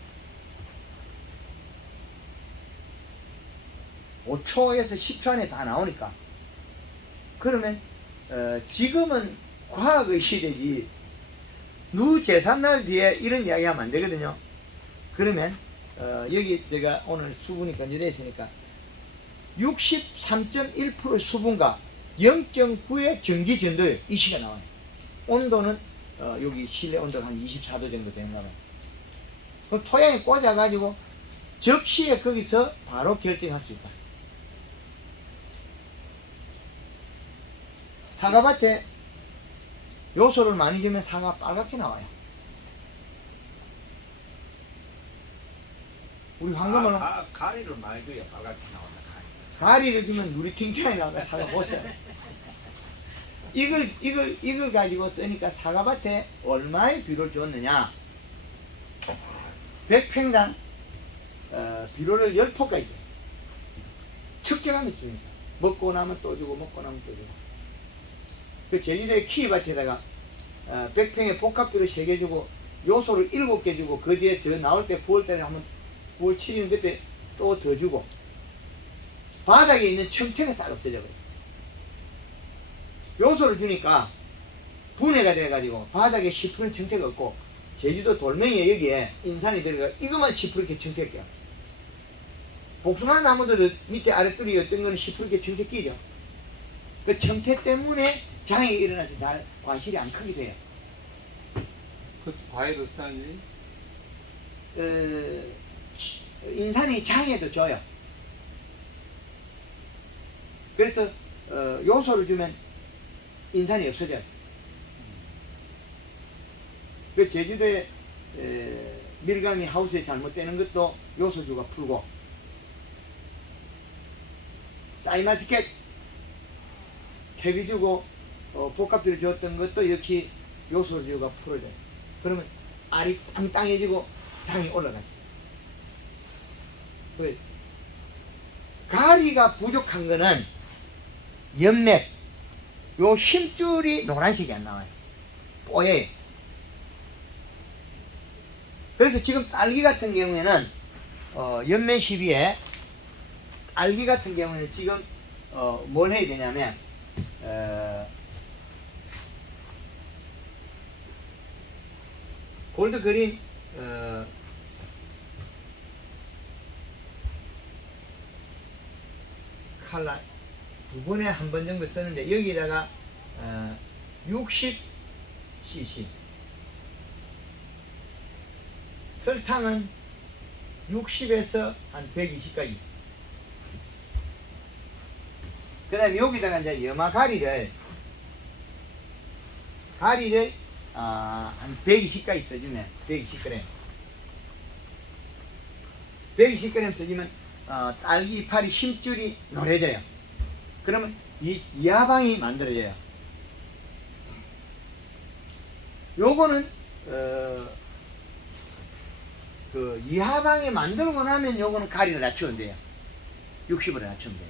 5초에서 10초 안에 다 나오니까. 그러면 지금은 과학의 시대지 누 제삼날 뒤에 이런 이야기 하면 안 되거든요. 그러면 여기 제가 오늘 수분이 건조되어 있으니까 63.1% 수분과 0.9의 전기 전도율 이 시가 나와요. 온도는 여기 실내 온도가 한 24도 정도 되는가 봐요. 그 토양에 꽂아가지고 적시에 거기서 바로 결정할 수 있다. 사과밭에 요소를 많이 주면 사과 빨갛게 나와요. 우리 황금은 가리를 많이 줘야 빨갛게 나온다. 가리를 주면 물이 탱탱하게 나온다. 사과 보세요. 이걸 가지고 쓰니까 사과밭에 얼마의 비료를 줬느냐? 100평당 비료를 10포까지 줘요. 측정하면 줍니다. 먹고 나면 또 주고 먹고 나면 또 주고. 그 제주도의 키위밭에다가 100평에 복합비료 3개 주고 요소를 7개 주고 그 뒤에 더 나올 때 9월달에 한번 9월 7일 그때 또 더 주고 바닥에 있는 청태가 싹 없어져 버려요. 요소를 주니까 분해가 돼가지고 바닥에 10% 청태가 없고 제주도 돌멩이에 여기에 인산이 들어가 이것만 10% 이렇게 청태가 껴요. 복숭아 나무도 밑에 아랫돌이 어떤 거는 10% 이렇게 청태 끼죠. 그 청태 때문에 장애가 일어나서 잘 과실이 안 크게 돼요. 그것도 바이러스 아니? 인산이 장애도 줘요. 그래서 요소를 주면 인산이 없어져요. 그 제주도에 밀감이 하우스에 잘못되는 것도 요소주가 풀고 사이마스켓 탭이 주고 복합비를 줬던 것도 역시 요소주가 풀어져요. 그러면 알이 땅땅해지고 당이 올라가죠. 가리가 부족한 거는 연맥 요 힘줄이 노란색이 안 나와요. 뽀예요. 그래서 지금 딸기 같은 경우에는 연면 시비에 딸기 같은 경우에는 지금 뭘 해야 되냐면 골드 그린 칼라 2번에 한 번 정도 쓰는데 여기다가 60cc 설탕은 60에서 한 120까지 그 다음에 여기다가 이제 염화 가리를 한 120까지 써주면 120g 120g 써주면 딸기 이파리 힘줄이 노래져요. 그러면 이 이하방이 만들어져요. 요거는 그 이하방이 만들고 나면 요거는 가리를 낮추면 돼요. 60으로 낮추면 돼요.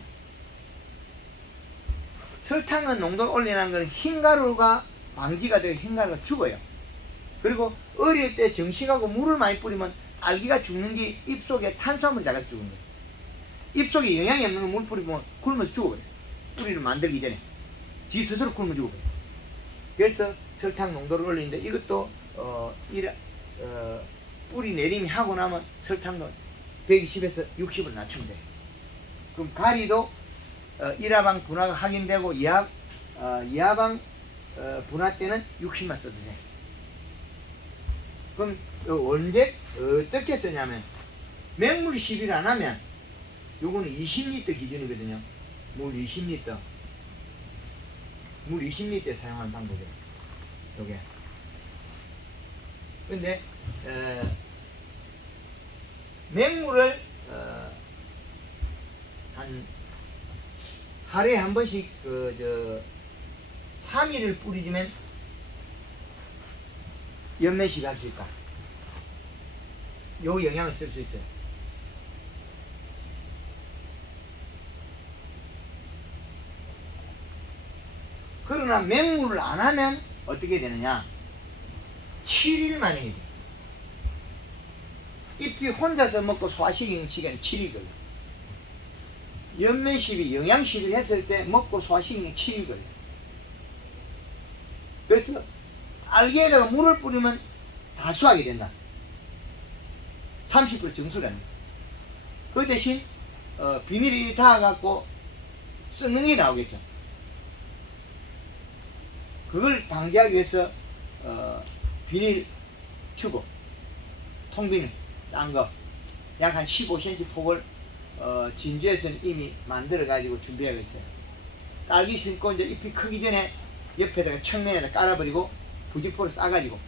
설탕은 농도를 올리는 거는 흰가루가 방지가 되고 흰가루가 죽어요. 그리고 어릴 때 정식하고 물을 많이 뿌리면 딸기가 죽는 게 입속에 탄수화물 작아서 죽는 거예요. 입속에 영양이 없는 거 물 뿌리면 굶어서 죽어버려요. 뿌리를 만들기 전에 지 스스로 굶어 죽어버려요. 그래서 설탕 농도를 올리는데 이것도 뿌리 내림이 하고 나면 설탕도 120에서 60을 낮추면 돼요. 그럼 가리도 일하방 분화가 확인되고 이하방 분화 때는 60만 써도 돼요. 그럼 언제 어떻게 쓰냐면 맹물 시비를 안 하면 요거는 20L 기준이거든요. 물 20L 사용하는 방법이에요. 요게. 근데 맹물을 한 하루에 한 번씩 3일을 뿌리면 연매식 할 수 있다. 요 영향을 쓸 수 있어요. 그러나 맹물을 안 하면 어떻게 되느냐? 7일만 해야 돼. 잎이 혼자서 먹고 소화시키는 시간이 7일 걸려. 연면시비, 영양시비를 했을 때 먹고 소화시키는 게 7일 걸려. 그래서 딸기에다가 물을 뿌리면 다수하게 된다. 30% 정수라는 거야. 그 대신 비닐이 닿아갖고 썩는 게 나오겠죠. 그걸 방지하기 위해서 비닐 튜브, 통비닐 짠 거. 약 한 15cm 폭을 진주에서는 이미 만들어 가지고 준비하고 있어요. 딸기 심고 이제 잎이 크기 전에 옆에다가 청면에다 깔아버리고 부직포를 싸가지고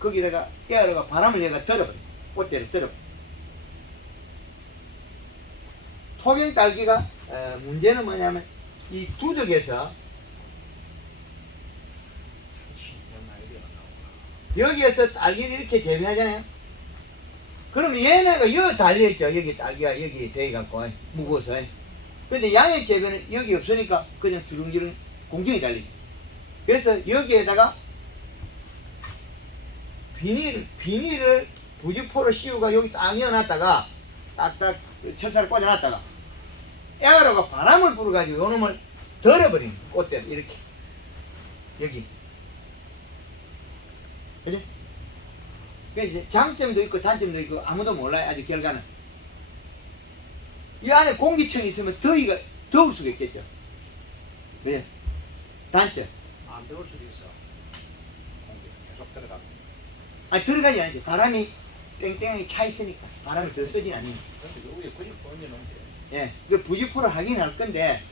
거기다가 에어로가 바람을 내가 들어버려. 꽃대를 들어버려. 토경 딸기가 문제는 뭐냐면 이 두덕에서 여기에서 딸기를 이렇게 재배하잖아요. 그러면 얘네가 여기 달려있죠. 여기 딸기가 여기 돼갖고 무거워서. 근데 양의 재배는 여기 없으니까 그냥 주렁주렁 공중에 달리죠. 그래서 여기에다가 비닐을 부직포를 씌우고 여기 딱 이어놨다가 딱딱 철사를 꽂아놨다가 에어로가 바람을 불어가지고 요 놈을 덜어버리는 꽃대를 이렇게 여기. 그죠? 이제 장점도 있고 단점도 있고 아무도 몰라요. 아직 결과는. 이 안에 공기층이 있으면 더울 수가 있겠죠. 그죠? 단점. 안 더울 수도 있어. 공기 계속 들어가고. 아니 들어가지 않지. 바람이 땡땡하게 차 있으니까 바람을 더 쓰진 않으니까. 근데 그 위에 그림 보내놓은데. 예, 그 부직포를 하긴 할 건데,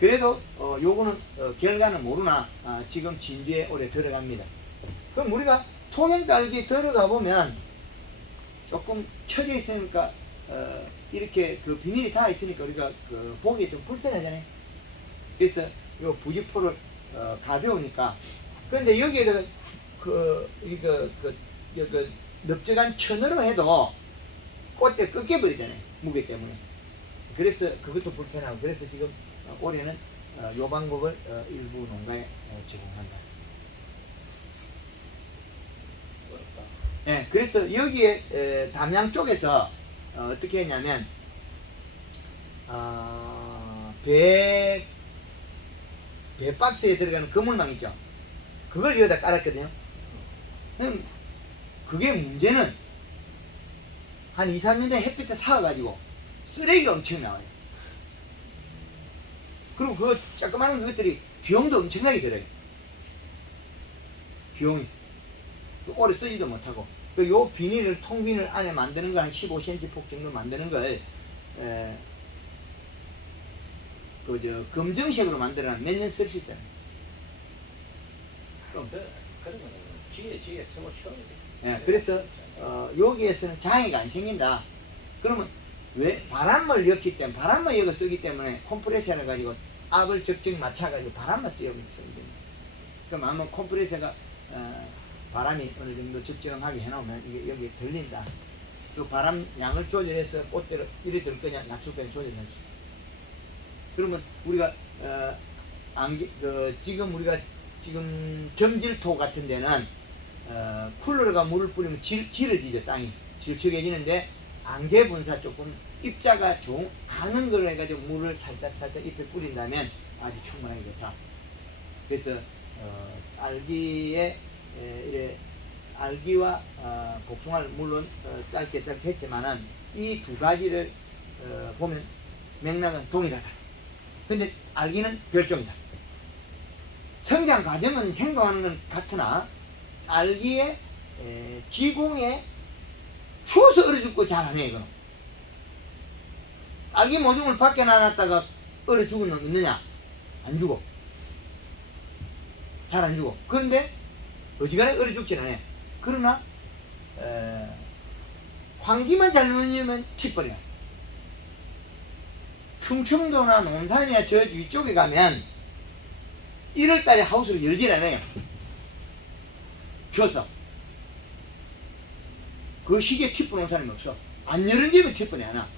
그래도 요거는 결과는 모르나 지금 진주에 올해 들어갑니다. 그럼 우리가 통행 딸기 들어가 보면 조금 처져 있으니까 이렇게 그 비닐이 다 있으니까 우리가 그 보기 좀 불편하잖아요. 그래서 요 부직포를 가벼우니까. 근데 여기에다가 이거 넓적한 천으로 해도 꽃대 꺾여버리잖아요. 무게 때문에. 그래서 그것도 불편하고, 그래서 지금 올해는 요 방법을 일부 농가에 제공한다. 예, 그래서 여기에 담양 쪽에서 어떻게 했냐면 배 박스에 들어가는 그물망 있죠. 그걸 여기다 깔았거든요. 그럼 그게 문제는 한 2, 3년 전에 햇빛에 사와가지고 쓰레기가 엄청 나와요. 그리고 그 조그마한 것들이 비용도 엄청나게 들어요. 비용이. 오래 쓰지도 못하고. 요 비닐을, 통비닐 안에 만드는 걸 한 15cm 폭 정도 만드는 걸, 검정색으로 만들어면 몇 년 쓸 수 있잖아요. 그러면 지에 쓰고 쉬어야 돼. 예, 그래서, 여기에서는 장애가 안 생긴다. 그러면 왜? 바람을 넣기 때문에, 바람을 여기 쓰기 때문에 컴프레셔를 가지고 압을 적정 맞춰가지고 바람만 쓰기 때문에. 그럼 아마 컴프레셔가, 바람이 어느 정도 적정하게 해놓으면 이게 여기에 들린다. 그 바람 양을 조절해서 꽃대를 이리 들 거냐 낮출 거냐 조절할 수 있다. 그러면 우리가 지금 우리가 지금 점질토 같은 데는 쿨러가 물을 뿌리면 질어지죠. 땅이 질척해지는데 안개 분사 조금 입자가 가는 걸 해가지고 물을 살짝 잎에 뿌린다면 아주 충분하게 좋다. 그래서 알기와 복숭아를 물론 짧게 했지만은 이 두 가지를 보면 맥락은 동일하다. 근데 알기는 별종이다. 성장 과정은 행동하는 건 같으나 알기의 기공에 추워서 얼어 죽고 잘 안 해. 이거는 알기 모종을 밖에 놔놨다가 얼어 죽은 놈 있느냐? 안 죽어. 잘 안 죽어. 그런데 어지간해 얼어 죽지는 않아요. 그러나 환기만 잘못하면 튀버려요. 충청도나 논산이나 저 위쪽에 가면 1월달에 하우스를 열질 않아요. 추워서. 그 시기에 튀뿌는 사람이 없어. 안 열은 집은 튀뿌니 않아.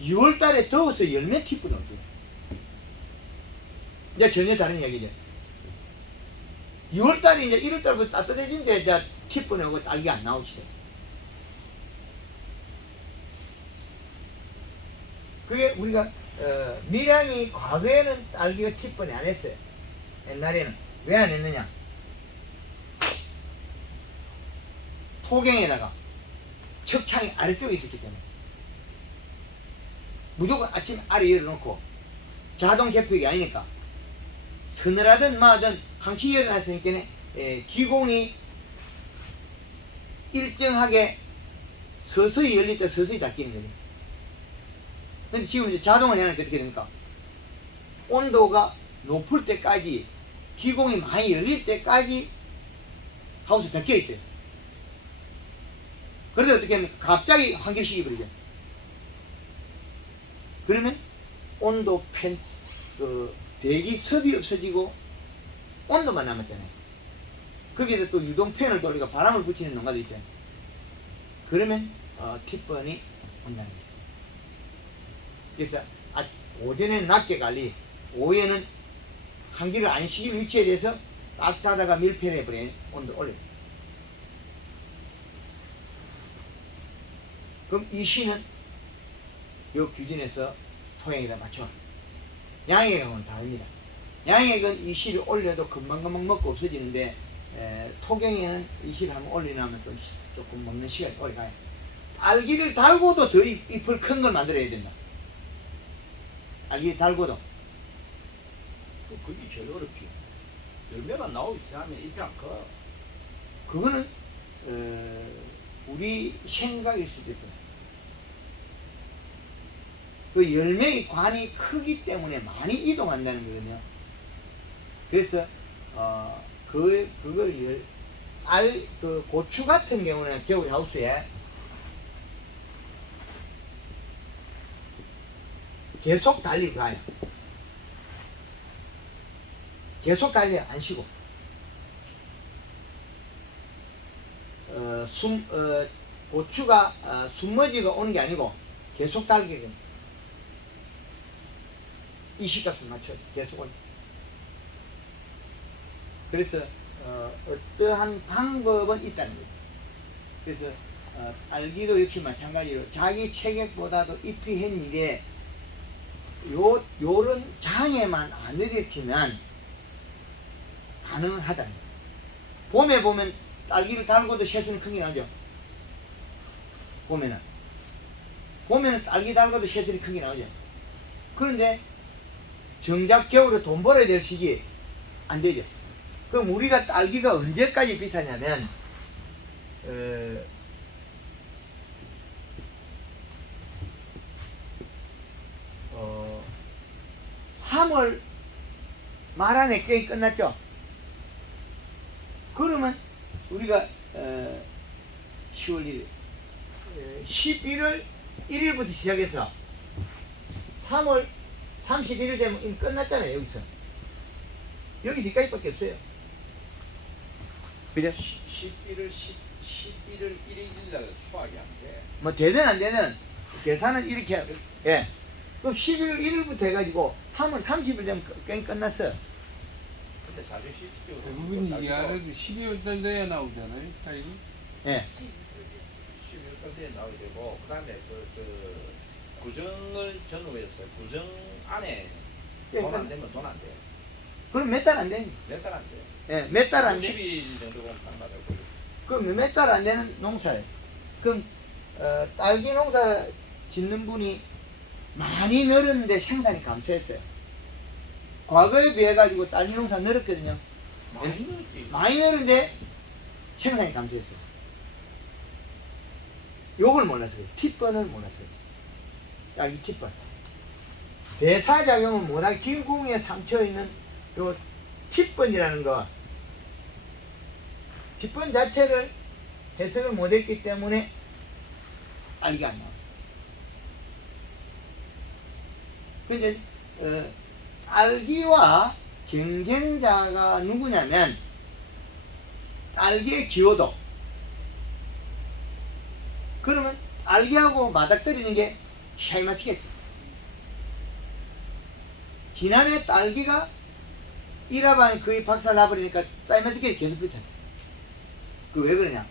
2월달에 더워서 열면 튀뿌는 없어요. 이제 전혀 다른 얘기죠. 2월달에 이제 1월달부터 따뜻해진데 이제 튀뿌니 오고 딸기 안 나오기 시작해. 그게 우리가 밀양이 과거에는 딸기가 튀뿌니 안 했어요. 옛날에는. 왜 안 했느냐? 토경에다가 척창이 아래쪽에 있었기 때문에 무조건 아침에 아래 열어놓고 자동 개표기 아니니까 서늘하든 뭐하든 항시 열어놨으니까 기공이 일정하게 서서히 열릴 때 서서히 닫히는 거죠. 근데 지금 이제 자동을 해놓으니까 어떻게 됩니까? 온도가 높을 때까지, 기공이 많이 열릴 때까지 하우스 닫혀 있어요. 그런데 어떻게 하면 갑자기 환기시키 버리죠. 그러면 온도 팬, 대기 섭이 없어지고 온도만 남았잖아요. 거기에서 또 유동 팬을 돌리고 바람을 붙이는 농가도 있잖아요. 그러면 팁번이 온다는 거죠. 그래서 오전에는 낮게 관리, 오후에는 환기를 안 시키는 위치에 대해서 딱 닫아가 밀폐해 버린 온도 올려요. 그럼 이 시는 이 규준에서 토양에다 맞춰. 양액은 다릅니다. 양액은 이 시를 올려도 금방금방 먹고 없어지는데 토경에는 이 시를 한번 올리면 좀 조금 먹는 시간이 오래 가요. 딸기를 달고도 더 잎을 큰 걸 만들어야 된다. 딸기 달고도. 그게 제일 어렵지. 열매가 나오기 시작하면 잎이 안 커. 그거는 우리 생각일 수도 있고, 그 열매의 관이 크기 때문에 많이 이동한다는 거거든요. 그래서 그걸 그 고추 같은 경우는 겨울 하우스에 계속 달리고 가요. 계속 달려 안 쉬고. 고추가 숨머지가 오는 게 아니고 계속 달게 돼요. 이 시값을 맞춰 계속 올려. 그래서 어떠한 방법은 있다는 거죠. 그래서 딸기도 역시 마찬가지로 자기 체격보다도 잎이 한 일에 요런 장애만 안 일으키면 가능하다는 거예요. 봄에 보면 딸기를 달고도 새순이 크게 나죠. 봄에는 딸기 달고도 새순이 크게 나오죠. 그런데 정작 겨울에 돈 벌어야 될 시기에 안 되죠. 그럼 우리가 딸기가 언제까지 비싸냐면 3월 말 안에 게임 끝났죠. 그러면 우리가 10월 1일 11월 1일부터 시작해서 3월 31일 되면 이미 끝났잖아요. 여기서 여기까지밖에 없어요. 그죠? 11월 1일 날 수확이 안 돼. 뭐 되든 안 되든 계산은 이렇게 해요. 예. 그럼 11월 1일부터 해가지고 3월 30일 되면 게임 끝났어요. 근데 사실 실질적으로 대부분 이게 하려도 12월 달 돼야 나오잖아요, 딸기. 예. 11월 달에 나오게 되고 그다음에 구정을 전후해서 구정 안에 예, 돈 안 되면 돈 안 돼. 그럼 몇 달 안 되니? 몇 달 안 돼. 예, 몇 달 안 돼? 60일 정도면 딱 맞아. 그럼 몇 달 안 되는 농사예요. 그럼 딸기 농사 짓는 분이 많이 늘었는데 생산이 감소했어요. 과거에 비해 가지고 딸기 농사 늘었거든요. 많이 늘었지. 많이 늘었는데 생산이 감소했어요. 요걸 몰랐어요. 팁번을 몰랐어요. 딸기 팁번. 대사작용은 워낙 길궁에 상처 있는 요 팁번이라는 거. 팁번 자체를 해석을 못했기 때문에 딸기가 안 나와요. 근데 딸기와 경쟁자가 누구냐면 딸기의 기호도. 그러면 딸기하고 맞닥뜨리는 게 샤인머스켓. 지난해 딸기가 1화반에 거의 박살 나버리니까 샤인머스켓이 계속 붙었어요. 그 왜 그러냐?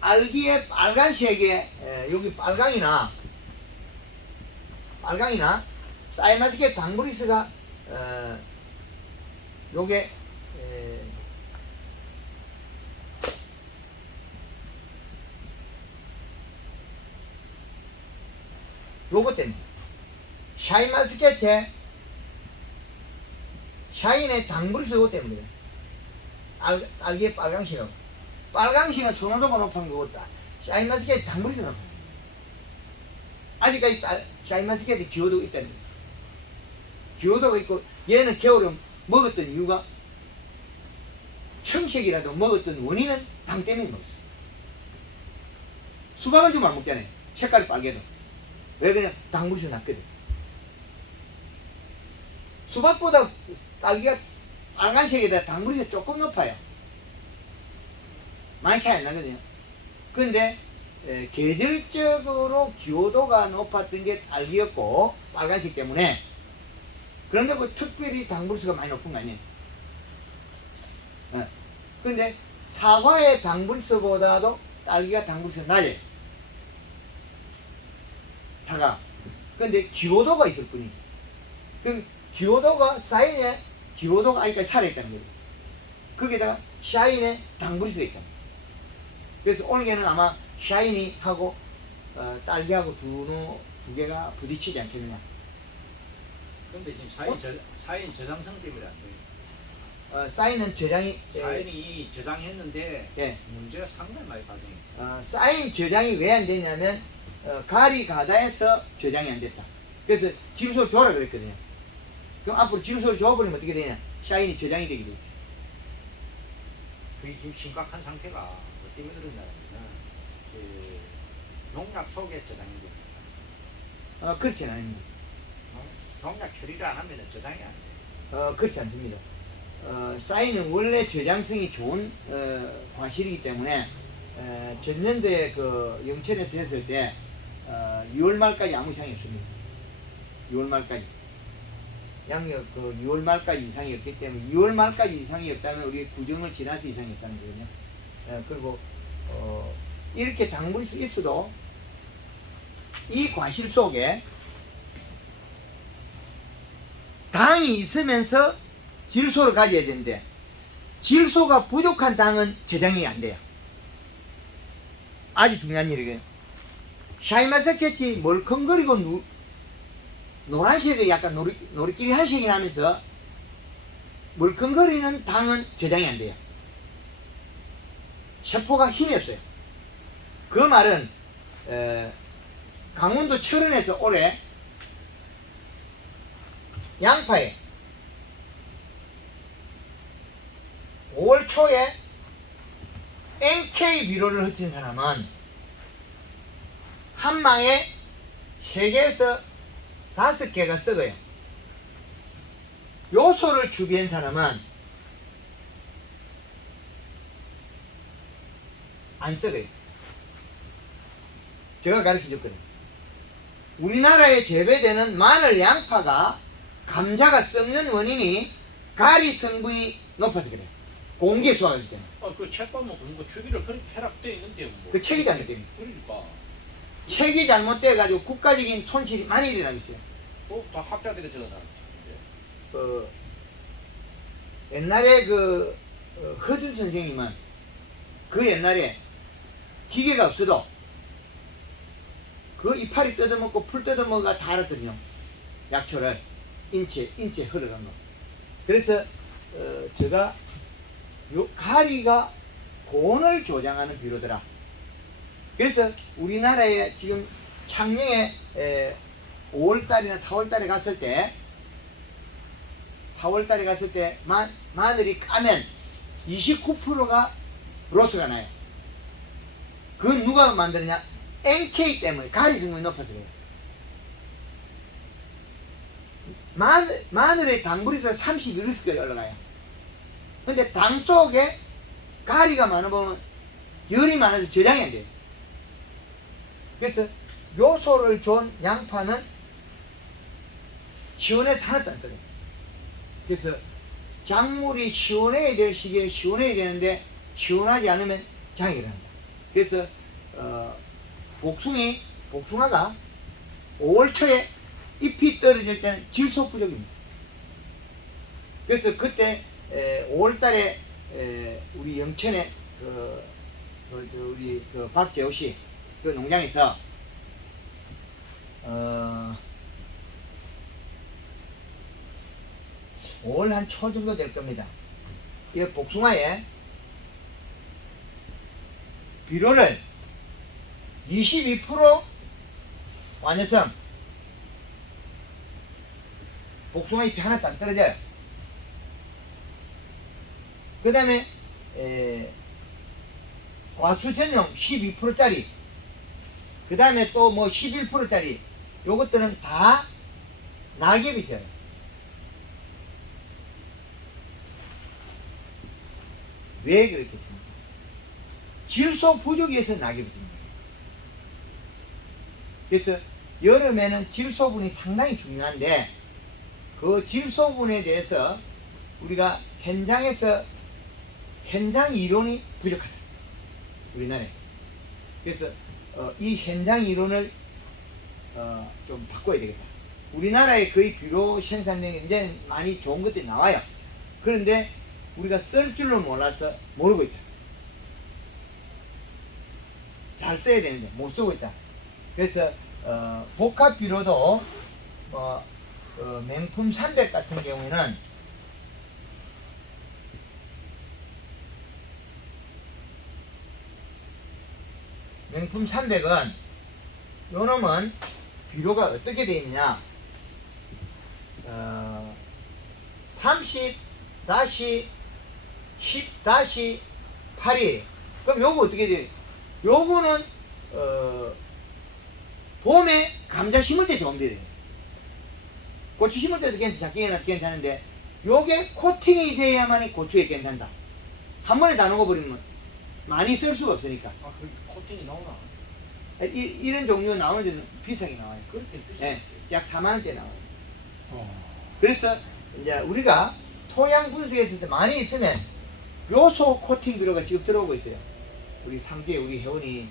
딸기의 빨간색에 여기 빨강이나 샤인머스켓 당브리스가 요게 요것 때문에 샤인머스켓에 샤인의 당브리스 요것 때문에 딸기의 빨강색하고 빨강색은 선호도가 높은 거고 샤인마스켓 당물이 높아. 아직까지 샤인마스켓에 기호도가 있다는 거예요. 기호도가 있고 얘는 겨울에 먹었던 이유가 청색이라도 먹었던 원인은 당 때문에 먹었어. 수박은 좀 안 먹잖아요. 색깔이 빨개도. 왜 그냥 당물이 낮거든. 수박보다 딸기가 빨간색에다 당물이 조금 높아요. 많이 차이 안 나거든요. 근데 계절적으로 기호도가 높았던 게 딸기였고 빨간색 때문에 그런데 뭐 특별히 당분수가 많이 높은 거 아니에요. 근데 사과의 당분수보다도 딸기가 당분수가 낮아요. 사과. 근데 기호도가 있을 뿐이죠. 그럼 기호도가 사인에 기호도가 아직까지 살아있다는 거예요. 거기다가 샤인에 당분수가 있다. 그래서 오늘에는 아마 샤이니하고 딸기하고 두 개가 부딪히지 않겠느냐. 근데 지금 사인 저장성 때문에 안 돼요. 사인은 저장이 사인이 저장했는데 예. 문제가 상당히 많이 발생했어요. 사인 저장이 왜 안 되냐면 가리 가다에서 저장이 안 됐다. 그래서 지우소를 줘라 그랬거든요. 그럼 앞으로 지우소를 줘버리면 어떻게 되냐? 샤인이 저장이 되게 돼 있어요. 그게 지금 심각한 상태가 뭐 때문에 그러냐면 그 농약 속에 저장이 됩니다. 그렇지는 않습니다. 농약 처리를 안 하면 저장이 안 돼요. 그렇지 않습니다. 사인은 원래 저장성이 좋은 과실이기 때문에 전년도에 그 영천에서 했을 때 6월 말까지 아무 이상이 없습니다. 6월 말까지 양력 6월 말까지 이상이 없기 때문에 6월 말까지 이상이 없다면 우리 구정을 지나서 이상이 없다는 거거든요. 그리고 이렇게 당분이 있어도 이 과실 속에 당이 있으면서 질소를 가져야 되는데 질소가 부족한 당은 저장이 안 돼요. 아주 중요한 일이에요. 샤인마스켓이 멀컹거리고 노란색이 약간 노리끼리한 색이 나면서 멀컹거리는 당은 저장이 안 돼요. 세포가 힘이 없어요. 그 말은 강원도 철원에서 올해 양파에 5월 초에 NK 비료를 흩은 사람은 한 망에 3개에서 5개가 썩어요. 요소를 추비한 사람은 안 썩어요. 제가 가르쳐 줬거든요. 우리나라에 재배되는 마늘, 양파가 감자가 썩는 원인이 가리 성분이 높아서 그래요. 공기 수확하기 때문에. 그 책 보면 뭐 주기를 그렇게 해락되어 있는데 뭐. 그 책이 잘못됩니다. 그러니까. 책이 잘못돼가지고 국가적인 손실이 많이 일어나고 있어요. 다 학자들이 적어놨는데. 옛날에 허준 선생님은 그 옛날에 기계가 없어도 그 이파리 뜯어먹고 풀 뜯어먹어가 다 알았거든요. 약초를 인체 흘러간 거. 그래서 제가 요 가리가 곤을 조장하는 비료더라. 그래서 우리나라에 지금 창녕에 5월달이나 4월달에 갔을 때 4월달에 갔을 때 마늘이 까면 29%가 로스가 나요. 그건 누가 만드느냐? NK 때문에 가리 성분이 높아서 그래요. 마늘의 당분에서 31%까지 올라가요. 근데 당 속에 가리가 많으면 열이 많아서 저장이 안 돼요. 그래서 요소를 준 양파는 시원해서 하나도 안 썩어요. 그래서 작물이 시원해야 될 시기에 시원해야 되는데 시원하지 않으면 장이 일어난다. 그래서 복숭아가 5월 초에 잎이 떨어질 때는 질소 부족입니다. 그래서 그때 5월 달에 우리 영천에 우리 박재호 씨 그 농장에서 5월 한 초 정도 될 겁니다. 이 복숭아에 비료를 22% 완효성 복숭아 잎이 하나도 안 떨어져요. 그 다음에 과수 전용 12%짜리 그 다음에 또 뭐 11%짜리 요것들은 다 낙엽이 져요. 왜 그렇겠습니까? 질소 부족에서 낙엽이 집니다. 그래서 여름에는 질소분이 상당히 중요한데 그 질소분에 대해서 우리가 현장에서 현장 이론이 부족하다. 우리나라에. 그래서 이 현장 이론을 좀 바꿔야 되겠다. 우리나라에 거의 비료 생산량이 이제 많이 좋은 것들이 나와요. 그런데 우리가 쓸 줄로 몰라서 모르고 있다. 잘 써야 되는데 못 쓰고 있다. 그래서 복합 비료도 명품 300 같은 경우에는 명품 300은 요 놈은 비료가 어떻게 되어 있느냐 30-10-8이 그럼 요거 어떻게 돼요? 요거는 봄에 감자 심을 때 좋은 데요. 고추 심을 때도 작게나 괜찮은데 요게 코팅이 돼야만이 고추에 괜찮다. 한 번에 다 녹아버리면 많이 쓸 수가 없으니까. 아, 그 코팅이 나오나? 이런 종류 나오는 데는 비싸게 나와요. 그렇게 비싸. 예, 약 4만 원대 나와요. 그래서 이제 우리가 토양 분석했을 때 많이 있으면 요소 코팅 비료가 지금 들어오고 있어요. 우리 상주에 우리 회원이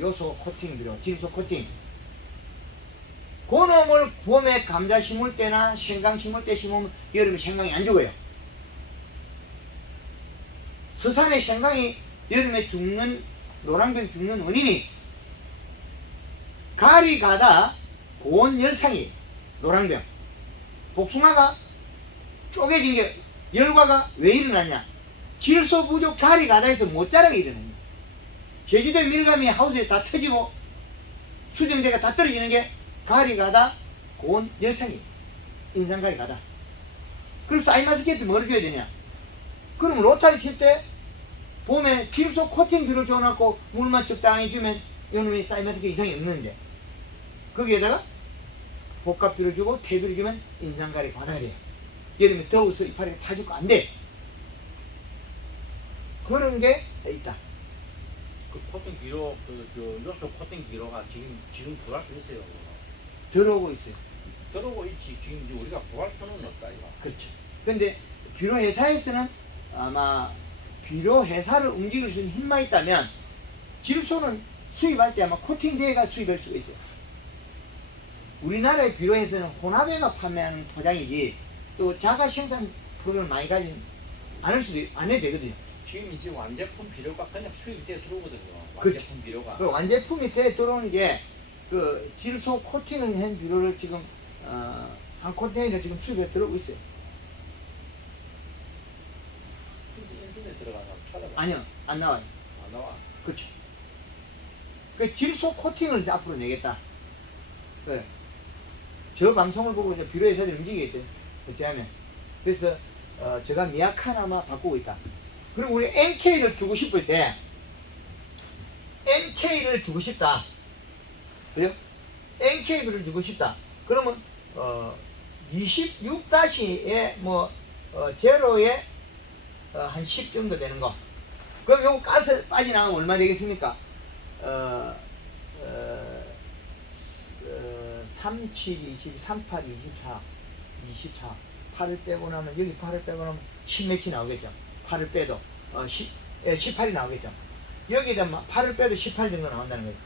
요소 코팅 비료, 질소 코팅. 그 놈을 봄에 감자 심을 때나 생강 심을 때 심으면 여름에 생강이 안 죽어요. 서산의 생강이 여름에 죽는 노란병 죽는 원인이 가리 가다 고온 열상이 노란병. 복숭아가 쪼개진 게 열과가 왜 일어났냐? 질소 부족 가리 가다에서 못 자라게 일어납니다. 제주도 밀감이 하우스에 다 터지고 수정제가 다 떨어지는 게 가리 가다 고온 열상이 인상 가리 가다. 그래서 사이마스케트 뭐를 줘야 되냐? 그럼 로타리 칠 때 봄에 질소 코팅 비료를 줘놓고 물만 적당히 주면 요놈이 사이마스케트 이상이 없는데 거기에다가 복합 비료 주고 퇴비를 주면 인상 가리 가다 돼요. 여름에 더워서 이파리가 타 죽고 안 돼. 그런 게 있다. 그 코팅 비료, 요소 코팅 비료가 지금 구할 수 있어요. 들어오고 있어요. 들어오고 있지. 지금 이제 우리가 구할 수는 없다 이거. 그렇죠. 근데 비료 회사에서는 아마 비료 회사를 움직일 수 있는 힘만 있다면 질소는 수입할 때 아마 코팅대가 수입할 수가 있어요. 우리나라의 비료 회사는 혼합에만 판매하는 포장이지 또 자가 생산 프로그램을 많이 가진 않을 수도 안 해도 되거든요. 지금 이제 완제품 비료가 그냥 수입돼 들어오거든요. 그렇죠. 완제품 비료가. 그 완제품이 돼 들어오는 게 그 질소 코팅을 한 비료를 지금 한 컨테이너 지금 수입에 들어오고 있어요. 근데 인터넷 들어가서 찾아봐. 아니요, 안 나와요. 안 나와. 그렇죠. 그 질소 코팅을 이제 앞으로 내겠다. 그 저 방송을 보고 이제 비료 회사들이 움직이겠죠. 어찌하면. 그래서 제가 미약하나마 바꾸고 있다. 그리고 우리 NK를 주고 싶을 때 NK를 주고 싶다. 그죠? NK를 주고 싶다. 그러면 26-에 뭐 제로에 한 10 정도 되는 거. 그럼 요거 가스 빠지나가면 얼마 되겠습니까? 37, 20, 38, 24, 24. 8을 빼고 나면, 여기 8을 빼고 나면 10몇이 나오겠죠. 8을 빼도, 18이 나오겠죠. 여기다 8을 빼도 18 정도 나온다는 거예요.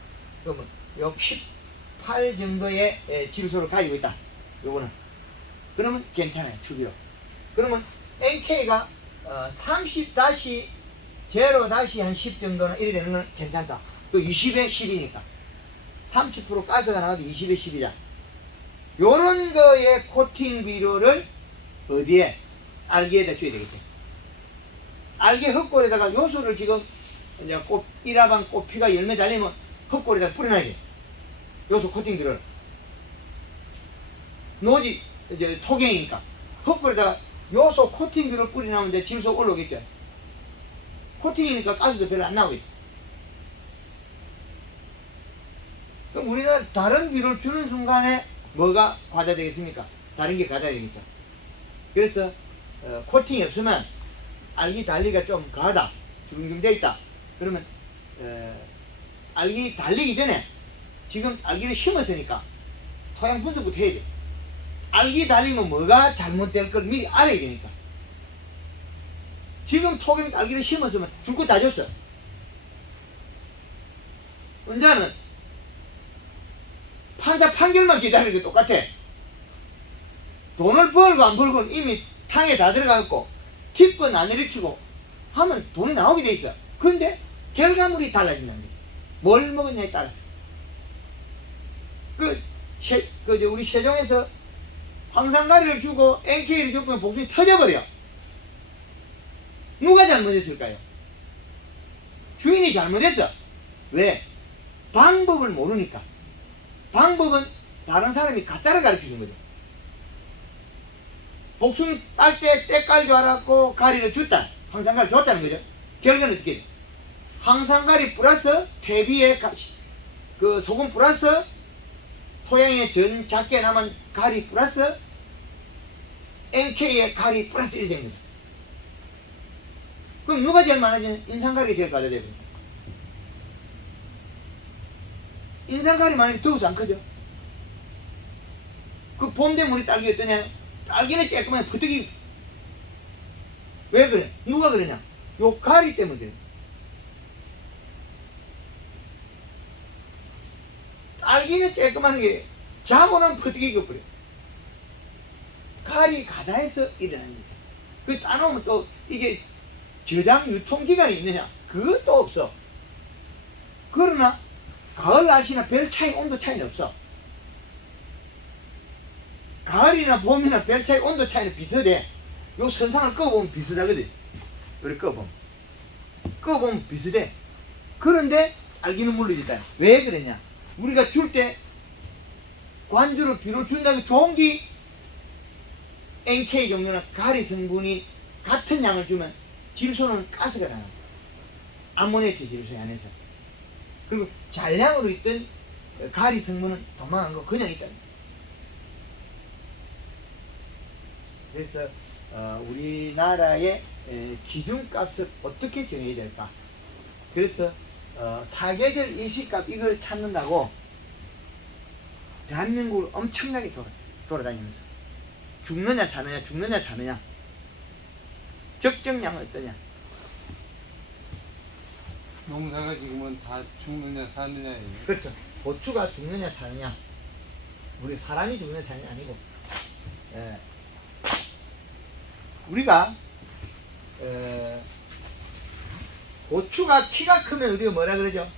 그러면, 요 18 정도의 질소를 가지고 있다. 요거는. 그러면 괜찮아요. 주기로. 그러면, NK가 30-0-한10 정도는 이래 되는 건 괜찮다. 또 20에 10이니까. 30% 가스가 나와도 20에 10이다. 요런 거에 코팅 비료를 어디에? 알기에다 줘야 되겠지. 알게 흙골에다가 요소를 지금 이제 꽃, 일화방 꽃피가 열매 달리면 흙골에다 뿌려놔야지. 요소 코팅들을. 노지, 이제 토경이니까. 흙골에다가 요소 코팅들을 뿌려놓으면 이제 질소 올라오겠죠. 코팅이니까 가스도 별로 안 나오겠죠. 그럼 우리가 다른 비료를 주는 순간에 뭐가 과다되겠습니까? 다른 게 과다되겠죠. 그래서 코팅이 없으면 알기 달리기가 좀 가하다, 주근경되어 있다. 그러면 알기 달리기 전에 지금 알기를 심었으니까 토양 분석부터 해야 돼. 알기 달리면 뭐가 잘못될 걸 미리 알아야 되니까. 지금 토경 알기를 심었으면 줄 거 다 줬어. 언제는 판사 판결만 기다리는 게 똑같아. 돈을 벌고 안 벌고 이미 탕에 다 들어가고 tip건 안 일으키고 하면 돈이 나오게 돼 있어. 그런데 결과물이 달라진다는 거지. 뭘 먹었냐에 따라서. 우리 세종에서 황산가리를 주고 NK를 주고 복숭이 터져버려. 누가 잘못했을까요? 주인이 잘못했어. 왜? 방법을 모르니까. 방법은 다른 사람이 가짜를 가르쳐준 거죠. 복숭이 딸 때 때깔 줄 알았고 가리를 줬다. 황산가리 줬다는 거죠. 결과는 어떻게 돼? 황산가리 플러스 퇴비에 그 소금 플러스 토양에 전 작게 남은 가리 플러스 NK의 가리 플러스 1 됩니다. 그럼 누가 제일 많아지는? 인산가리가 제일 가져되거든요. 인산가리 많으면 더워서 안 크죠. 그 봄 되면 우리 딸기 어떠냐? 딸기는 쬐끄만 퍼뜩이. 왜 그래? 누가 그러냐? 요 가리 때문에 그래. 딸기는 쬐끄만 게 자고 나면 퍼뜩이 겨버려. 가리 가다해서 일어나는 거죠. 그 따놓으면 또 이게 저장 유통기간이 있느냐? 그것도 없어. 그러나 가을 날씨나 별 차이, 온도 차이는 없어. 가을이나 봄이나 별 차이, 온도 차이는 비슷해. 요 선상을 꺼보면 비슷하거든. 이렇게 꺼보면 비슷해. 그런데 알기는 물러있다. 왜 그러냐? 우리가 줄 때 관주로 비료를 준다고 좋은 게 NK 종류는 가리 성분이 같은 양을 주면 질소는 가스가 나요. 아모니아체 질소에 안에서. 그리고 잔량으로 있던 가리 성분은 도망간 거 그냥 있다. 그래서 우리나라의 기준값을 어떻게 정해야 될까? 그래서 사계절 일시값 이걸 찾는다고 대한민국을 엄청나게 돌아다니면서 죽느냐 사느냐 죽느냐 사느냐 적정량은 어떠냐. 농사가 지금은 다 죽느냐 사느냐예요. 그렇죠. 고추가 죽느냐 사느냐. 우리 사람이 죽느냐 사느냐 아니고 우리가 고추가 키가 크면 우리가 뭐라 그러죠?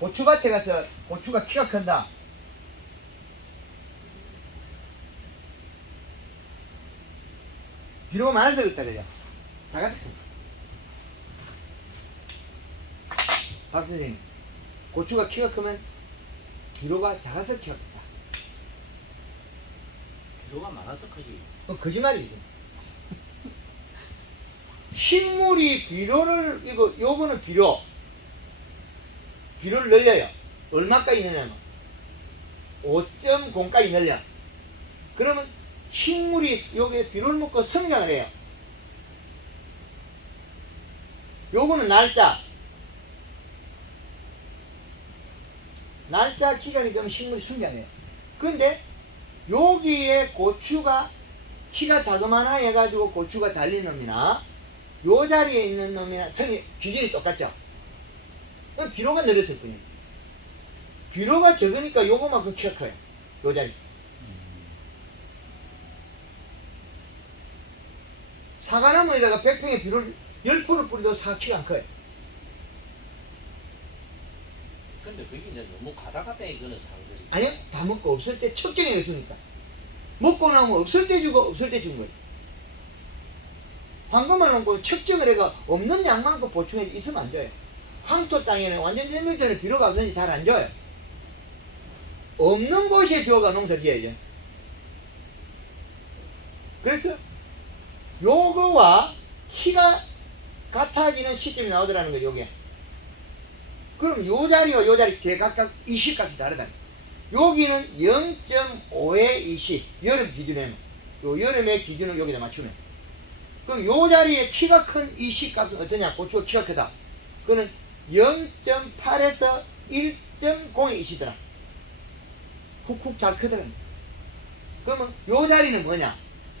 고추밭에 가서 고추가 키가 큰다. 비료가 많아서 그렇다 그러죠. 작아서 큰다. 박 선생님, 고추가 키가 크면 비료가 작아서 키가 크다. 비료가 많아서 크지. 거짓말이지. 식물이 비료를 요거는 비료를 늘려요. 얼마까지 늘냐면 5.0까지 늘려. 그러면 식물이 여기에 비료를 먹고 성장을 해요. 요거는 날짜 기간이 되면 식물이 성장해요. 근데 여기에 고추가 키가 자그마나 해가지고 고추가 달린 놈이나 요 자리에 있는 놈이나 기준이 똑같죠? 그럼 비료가 늘었을 뿐이에요. 비료가 적으니까 요거만큼 키가 커요. 요 자리. 사과나무에다가 100평의 비료를 10포를 뿌려도 키가 안 커요. 근데 그게 이제 너무 가다가다 이거는 상들이. 아니요, 다 먹고 없을 때 척정해 주니까. 먹고 나면 없을 때 주고 없을 때 준 거예요. 황금만 놓고 측정을 해가 없는 양만큼 보충해 있으면 안 돼요. 황토 땅에는 완전 전멸전에 비료가 없는지 잘 안 줘요. 없는 곳에 지어가 농사를 지어야죠. 그래서 요거와 키가 같아지는 시점이 나오더라는 거예요. 요게. 그럼 요 자리와 요 자리 제각각 20값이 다르다. 여기는 0.5의 20 여름 기준에는 요 여름의 기준을 여기다 맞추면 그럼 요 자리에 키가 큰 20값은 어떠냐? 고추가 키가 크다. 그거는 0.8에서 1.0의 20이더라. 훅훅 잘 크더라. 그러면 요 자리는 뭐냐?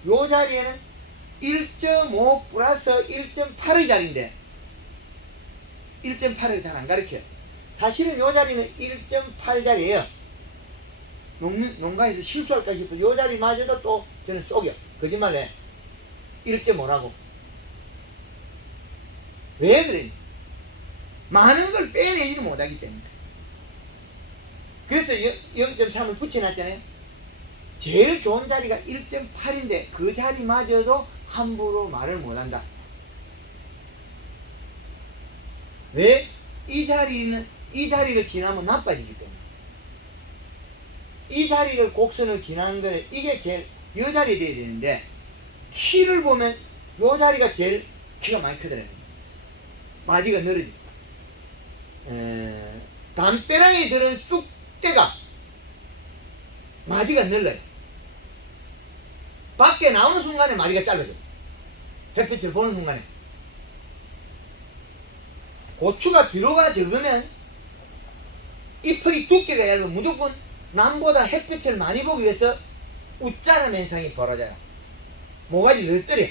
요 자리에는 1.5 플러스 1.8의 자리인데 1.8을 잘 안 가르쳐요. 사실은 요 자리는 1.8 자리예요. 농가에서 실수할까 싶어 요 자리마저도 또 저는 속여. 거짓말해. 1.5라고. 왜 그래? 많은 걸 빼내지 못하기 때문에. 그래서 0.3을 붙여놨잖아요. 제일 좋은 자리가 1.8인데 그 자리마저도 함부로 말을 못한다. 왜? 이 자리를 지나면 나빠지기 때문에. 이 자리를 곡선을 지나는 거는 이게 제일 이 자리 돼야 되는데 키를 보면 이 자리가 제일 키가 많이 크더라고요. 마디가 늘어지고 담벼락에 들은 쑥대가 마디가 늘어요. 밖에 나오는 순간에 마디가 짧아져요. 햇빛을 보는 순간에. 고추가 비료가 적으면 잎의 두께가 얇으면 무조건 남보다 햇빛을 많이 보기 위해서 웃자는 현상이 벌어져요. 모가지 늘떠려.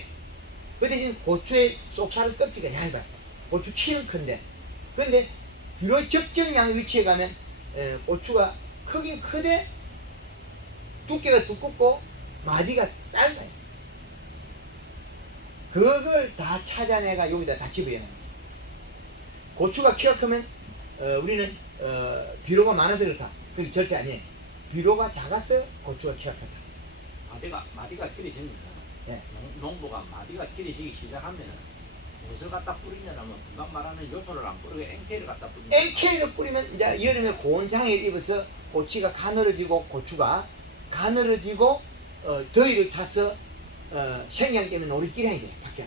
그 대신 고추의 속살 껍질이 얇아. 고추 키는 큰데. 근데 비료 적정량 위치에 가면 고추가 크긴 크되 두께가 두껍고 마디가 짧아요. 그걸 다 찾아내가 여기다 다 집어넣어요. 고추가 키가 크면 우리는 비료가 많아서 그렇다. 그게 절대 아니에요. 비료가 작아서 고추가 키가 크다. 마디가 길어집니다. 네. 농부가 마디가 길어지기 시작하면 무엇을 갖다 뿌리냐면 금방 말하는 요소를 안 뿌리고 NK를 갖다 뿌리면 NK를 뿌리면 이제 여름에 고온장에 입어서 고추가 가늘어지고 고추가 가늘어지고 더위를 타서 생양 때문에 노리끼리 해야 돼요. 밖에.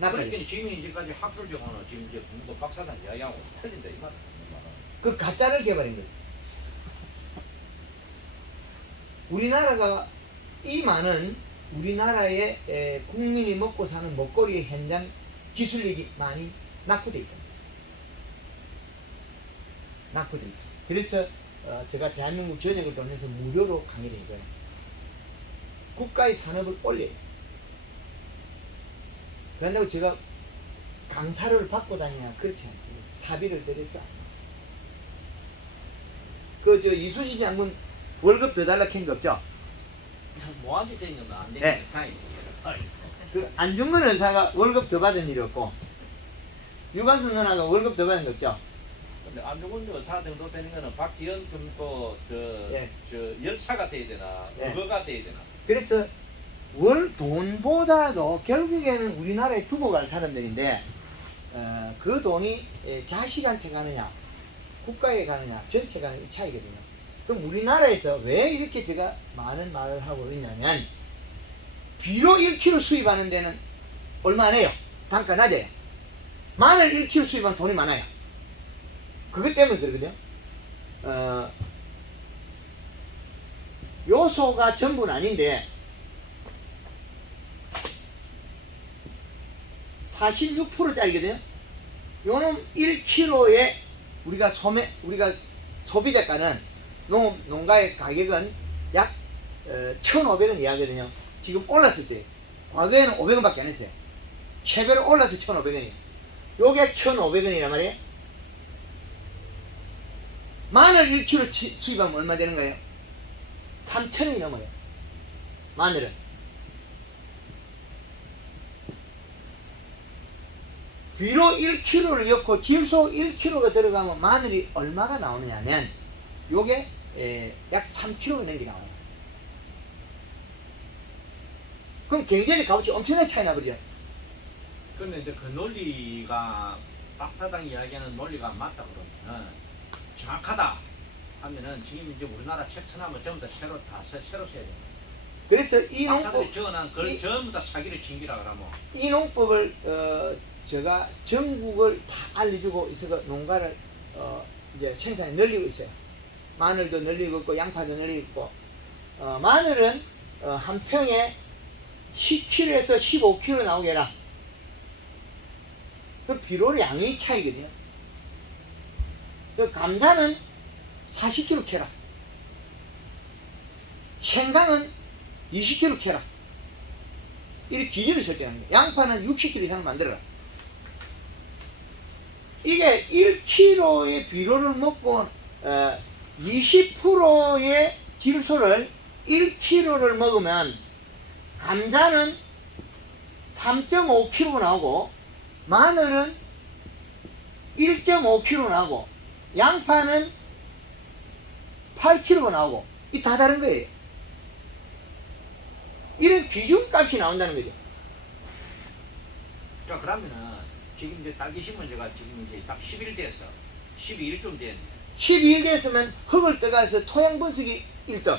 그러니까 지금 이제까지 학술적으로는 지금 이제 공부 박사단 이야기하고 틀린다 이 말이야. 그 가짜를 개발한 거예요. 우리나라가 이 많은 우리나라의 국민이 먹고 사는 먹거리 현장 기술력이 많이 낙후되어 있다. 낙후되어 있다. 그래서 제가 대한민국 전역을 돌면서 무료로 강의를 해줘요. 국가의 산업을 올려요. 그런다고 제가 강사를 받고 다니냐 그렇지 않습니다. 사비를 들여서 이수시 장군 월급 더 달라 캔 거 없죠? 뭐하지 되는 건안 되는 네. 그 안중근 의사가 월급 더 받은 일이 없고 유관순 누나가 월급 더 받은 거 없죠? 근데 안중근 여사 정도 되는 거는 박기현 금고 저 열사가 돼야 되나 의거가 돼야 되나. 그래서 월 돈보다도 결국에는 우리나라에 두고 갈 사람들인데 그 돈이 자식한테 가느냐 국가에 가느냐 전체 가느냐 이 차이거든요. 그럼 우리나라에서 왜 이렇게 제가 많은 말을 하고 있냐면 비료 1kg 수입하는 데는 얼마 안 해요. 단가 낮아요. 마늘 1kg 수입하면 돈이 많아요. 그것 때문에 그러거든요. 요소가 전부는 아닌데 46%짜리거든요. 요놈 1kg에 우리가 소비자가는 농가의 가격은 약 1,500원 이하거든요. 지금 올랐을 때 과거에는 500원밖에 안 했어요. 3배로 올라서 1,500원이에요. 요게 1,500원이란 말이에요. 마늘 1kg 수입하면 얼마 되는 거예요? 3,000원이 넘어요. 마늘은. 비료 1kg를 넣고 질소 1kg가 들어가면 마늘이 얼마가 나오느냐 하면 요게 약 3kg 넘게 나와요. 그럼 경제적 값어치 엄청나게 차이 나버려. 근데 이제 그 논리가 박사장 이야기하는 논리가 맞다 그러면은 정확하다 하면은 지금 이제 우리나라 책 서나면 전부 다 새로 써야 돼. 그래서 이 박사들이 농법, 적어놓은 걸 전부 다 사기를 친기라 그러면 이 농법을 제가 전국을 다 알려주고 있어서 농가를 이제 생산이 늘리고 있어요. 마늘도 늘리고 있고 양파도 늘리고 있고 마늘은 한 평에 10kg에서 15kg 나오게 해라. 그 비료의 양의 차이거든요. 그 감자는 40kg 캐라. 생강은 20kg 캐라. 이렇게 기준을 설정하는 거예요. 양파는 60kg 이상 만들어라. 이게 1kg의 비료를 먹고 20%의 질소를 1kg를 먹으면 감자는 3.5kg 나오고 마늘은 1.5kg 나오고 양파는 8kg 나오고 이 다 다른 거예요. 이런 기준값이 나온다는 거죠. 자 그러면은 지금 이제 딸기 심은 제가 지금 이제 딱 10일 됐어. 12일쯤 됐네. 12일 됐으면 흙을 떠가서 토양 분석이 1등.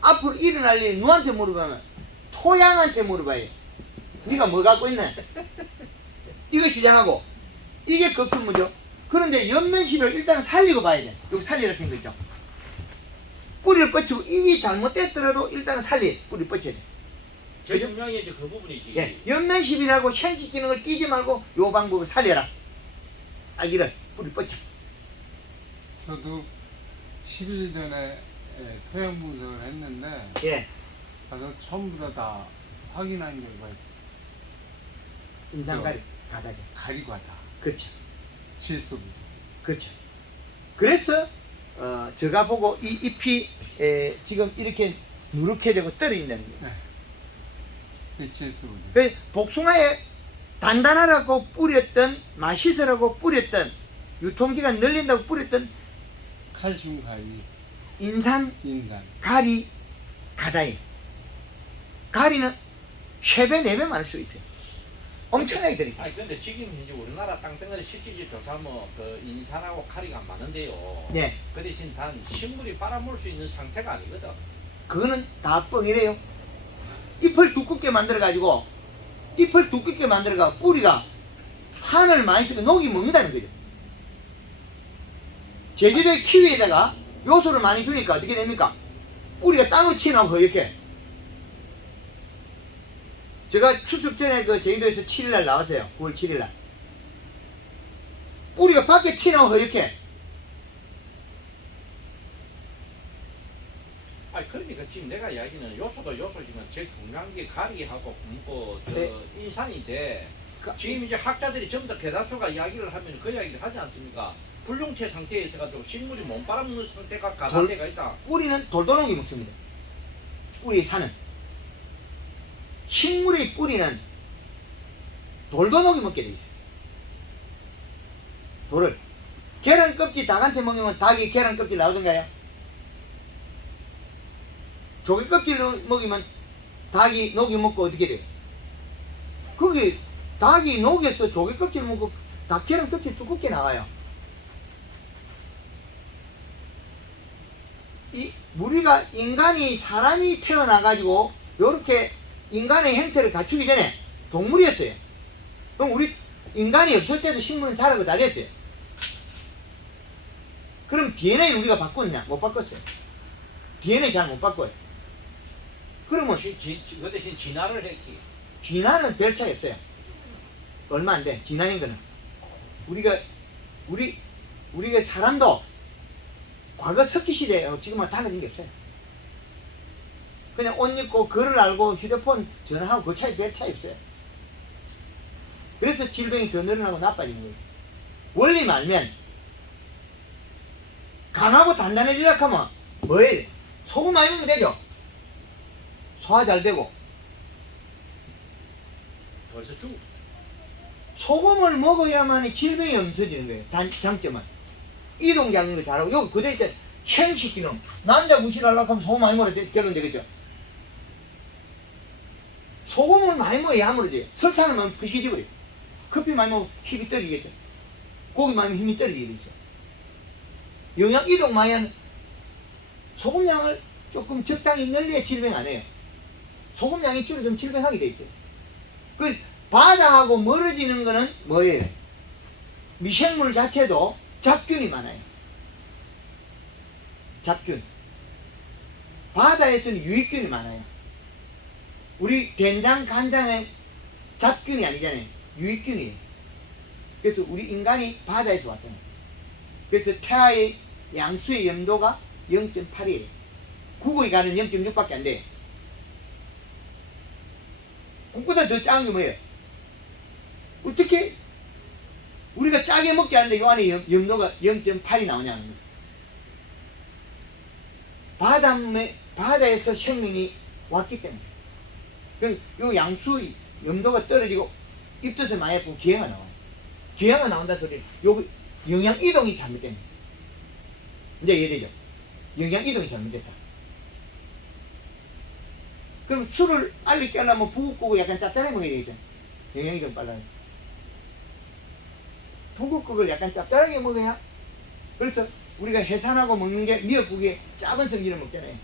앞으로 일어날 일이 누구한테 물어보면 토양한테 물어봐요. 네가 뭐 갖고 있네. 이거 시작하고 이게 급수무죠. 그런데 연면실을 일단 살리고 봐야 돼. 여기 살리라 핀 거 있죠. 뿌리를 뻗치고 이게 잘못됐더라도 일단 뿌리 뻗쳐야 돼. 제일 중요한 게 이제 그 부분이지. 예, 연면십이라고 생식 기능을 띄지 말고 요 방법을 살려라. 알기를 뿌리 뻗쳐. 저도 10일 전에 토양 분석을 했는데 예, 가서 처음부터 다 확인한 결과 인상가리 가닥에. 가리과다. 그렇죠. 질소 부족. 그렇죠. 그래서 제가 보고 이 잎이 지금 이렇게 누렇게 되고 떨어 있는 거예요. 그 질소 부족. 그 복숭아에 단단하라고 뿌렸던 맛있으라고 뿌렸던 유통기간 늘린다고 뿌렸던 칼슘 가리, 인산 인산. 가리 가다이 가리는 3배 4배 많을 수 있어요. 엄청나게 들어있어요. 아니 근데 지금 이제 우리나라 땅덩어리 실질적으로 조사하면 그 인산하고 카리가 많은데요. 네, 그 대신 단 식물이 빨아먹을 수 있는 상태가 아니거든. 그거는 다 뻥이래요. 잎을 두껍게 만들어가지고 뿌리가 산을 많이 쓰고 녹이 먹는다는 거죠. 제주도의 키위에다가 요소를 많이 주니까 어떻게 됩니까? 뿌리가 땅으로 튀어나오고 허옇게. 제가 추석 전에 그 제주도에서 7일날 나왔어요. 9월 7일날. 뿌리가 밖에 튀어나오고 허옇게. 아니 그러니까 지금 내가 이야기는 요소도 요소지만 제일 중요한 게 가리하고 네. 인산인데 지금 이제 학자들이 전부 다 대다수가 이야기를 하면 그 이야기를 하지 않습니까? 불룡체 상태에 있어가지고 식물이 못 빨아먹는 상태가 가다때가 있다. 뿌리는 돌도록이 먹습니다. 뿌리의 산은. 식물의 뿌리는 돌도목이 먹게 돼 있어요. 돌을. 계란 껍질 닭한테 먹이면 닭이 계란 껍질 나오던가요? 조개 껍질 먹이면 닭이 녹이 먹고 어떻게 돼요? 거기 닭이 녹여서 조개 껍질 먹고 닭 계란 껍질 두껍게 나와요. 우리가 인간이 사람이 태어나가지고 요렇게 인간의 형태를 갖추기 전에 동물이었어요. 그럼 우리 인간이 없을 때도 식물은 자라고 다 됐어요. 그럼 DNA를 우리가 바꿨냐? 못 바꿨어요. DNA 잘 못 바꿔요. 그러면 그 대신 진화를 했기. 진화는 별 차이 없어요. 얼마 안 돼. 진화인 거는 우리가 사람도 과거 석기 시대에 지금은 달라진 게 없어요. 그냥 옷 입고 글을 알고 휴대폰 전화하고 그 차이 별 차이 없어요. 그래서 질병이 더 늘어나고 나빠지는 거예요. 원리만 알면 강하고 단단해지려고 하면 뭐 해야 돼? 소금 많이 먹으면 되죠. 소화 잘 되고. 벌써 죽. 소금을 먹어야만 질병이 없어지는 거예요. 장점은 이동작용도 잘하고. 여기 그대 이제 생식기능. 남자 무시하려고 하면 소금 많이 먹어야 결론 되겠죠. 많이 먹어야 야무러져요. 설탕을 먹으면 부식해져 버려요. 커피 많이 먹으면 힘이 떨어지겠죠. 고기 많이 먹으면 힘이 떨어지겠죠. 영양 이동 많이 하는 소금량을 조금 적당히 늘려야 질병 안 해요. 소금량이 줄어들면 질병하게 돼 있어요. 그 바다하고 멀어지는 거는 뭐예요? 미생물 자체도 잡균이 많아요. 잡균. 바다에서는 유익균이 많아요. 우리 된장, 간장에 잡균이 아니잖아요. 유익균이에요. 그래서 우리 인간이 바다에서 왔잖아요. 그래서 태아의 양수의 염도가 0.8이에요. 국어에 가는 0.6밖에 안 돼요. 그보다 더 작은 게 뭐예요? 어떻게 우리가 짜게 먹지 않는데 요 안에 염도가 0.8이 나오냐는 거예요. 바다에서 생명이 왔기 때문에. 그럼 요 양수의 염도가 떨어지고 입덧을 많이 해보면 기해가 나와요. 기해가 나온다 소리. 요 영양 이동이 잘못된 거예요. 이제 이해되죠? 영양 이동이 잘못됐다. 그럼 술을 빨리 깨려면 북엇국을 약간 짭짤하게 먹어야 되겠죠? 영양 이동 빨라요. 북엇국을 약간 짭짤하게 먹어야. 그래서 우리가 해산하고 먹는 게 미역국에 작은 성질을 먹잖아요.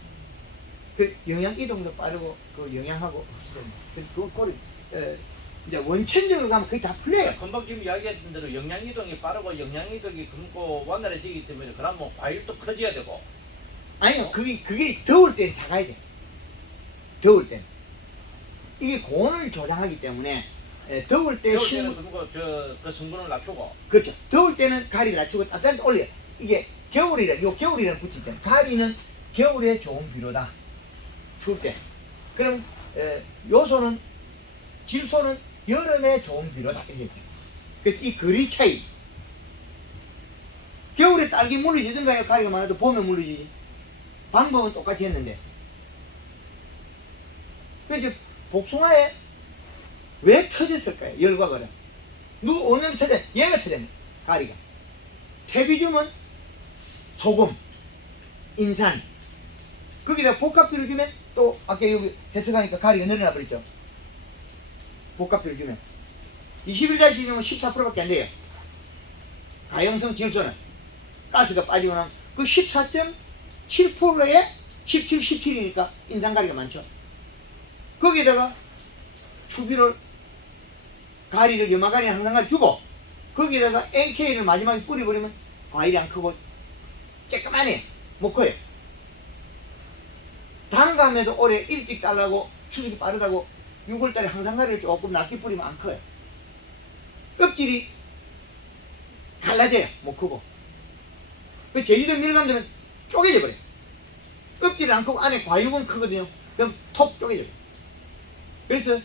그 영양 이동도 빠르고 그 영양하고 그 고리 이제 원천적으로 가면 거의 다 풀려요. 금방 지금 이야기했던 대로 영양 이동이 빠르고 영양 이동이 금고 원활해지기 때문에 그럼 뭐 과일도 커져야 되고. 아니요, 그게 더울 때는 작아야 돼. 더울 때는 이게 고온을 조장하기 때문에 더울 때 겨울 때는 금고 그 성분을 낮추고. 그렇죠. 더울 때는 가리를 낮추고 따뜻할 때 올려요. 이게 겨울이라는 붙일 때는 가리는 겨울에 좋은 비료다. 추울 때. 그럼 요소는 질소는 여름에 좋은 비료다. 이렇게. 그래서 이 거리 차이. 겨울에 딸기 물리지든가요? 가리가 많아도 봄에 물리지. 방법은 똑같이 했는데. 그래서 복숭아에 왜 터졌을까요? 열과 그래. 어느 놈이 터졌? 얘가 터졌네. 가리가. 퇴비주면 소금, 인산. 거기다 복합비를 주면 또 아까 여기 해석하니까 가리가 늘어나 버렸죠. 복합비를 주면 21-1이면 14%밖에 안 돼요. 가용성 질소는 가스가 빠지고 나면 그 14.7%에 17, 17이니까 인산가리가 많죠. 거기에다가 추비를 가리를 염화가리 항산가리 주고 거기에다가 NK를 마지막에 뿌려버리면 과일이 안 크고 쬐끄만해. 못 커요. 단감에도 올해 일찍 달라고 추수가 빠르다고 6월달에 항산가리를 조금 낮게 뿌리면 안 커요. 껍질이 갈라져요. 못 크고. 그 제주도 밀감들은 쪼개져 버려요. 껍질이 안 크고 안에 과육은 크거든요. 그럼 톡 쪼개져요. 그래서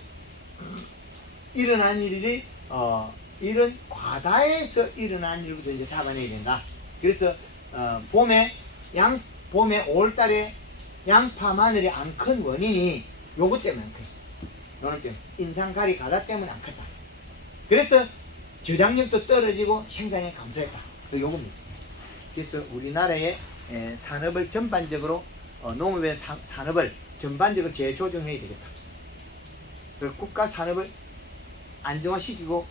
일어난 일이 이런 과다에서 일어난 일부터 이제 잡아내야 된다. 그래서 봄에 5월달에 양파 마늘이 안 큰 원인이 요것 때문에 안 커요. 요런 때문에 인산가리 과다 때문에 안 컸다. 그래서 저장력도 떨어지고 생산량이 감소했다. 요겁니다. 그래서 우리나라의 산업을 전반적으로 농업의 산업을 전반적으로 재조정해야 되겠다. 그 국가 산업을 안정화시키고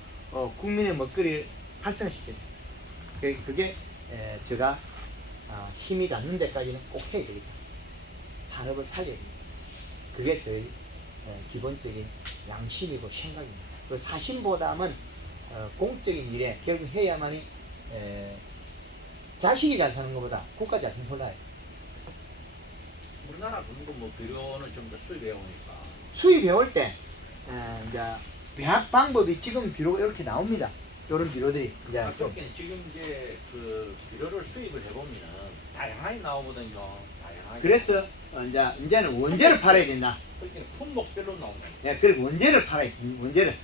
국민의 먹거리를 활성화시켜야 돼. 그게 제가 힘이 닿는 데까지는 꼭 해야 되겠다. 산업을 살려야 됩니다. 그게 저희 기본적인 양심이고 생각입니다. 그 사심보다는 공적인 일에 결국 해야만이 자식이 잘 사는 것보다 국가 잘 사는 홀라요. 우리나라 그런 뭐 비료는 좀 더 수입해 오니까. 수입해 올 때 이제 배합 방법이 지금 비료가 이렇게 나옵니다. 이런 비료들이 이제 좀 지금 이제 그 비료를 수입을 해보면 다양하게 나오거든요. 다양하게. 그래서 이제는 원재를 팔아야 된다. 그렇게 품목별로 나온다. 네, 그리고 원재를 팔아야 돼. 원재를.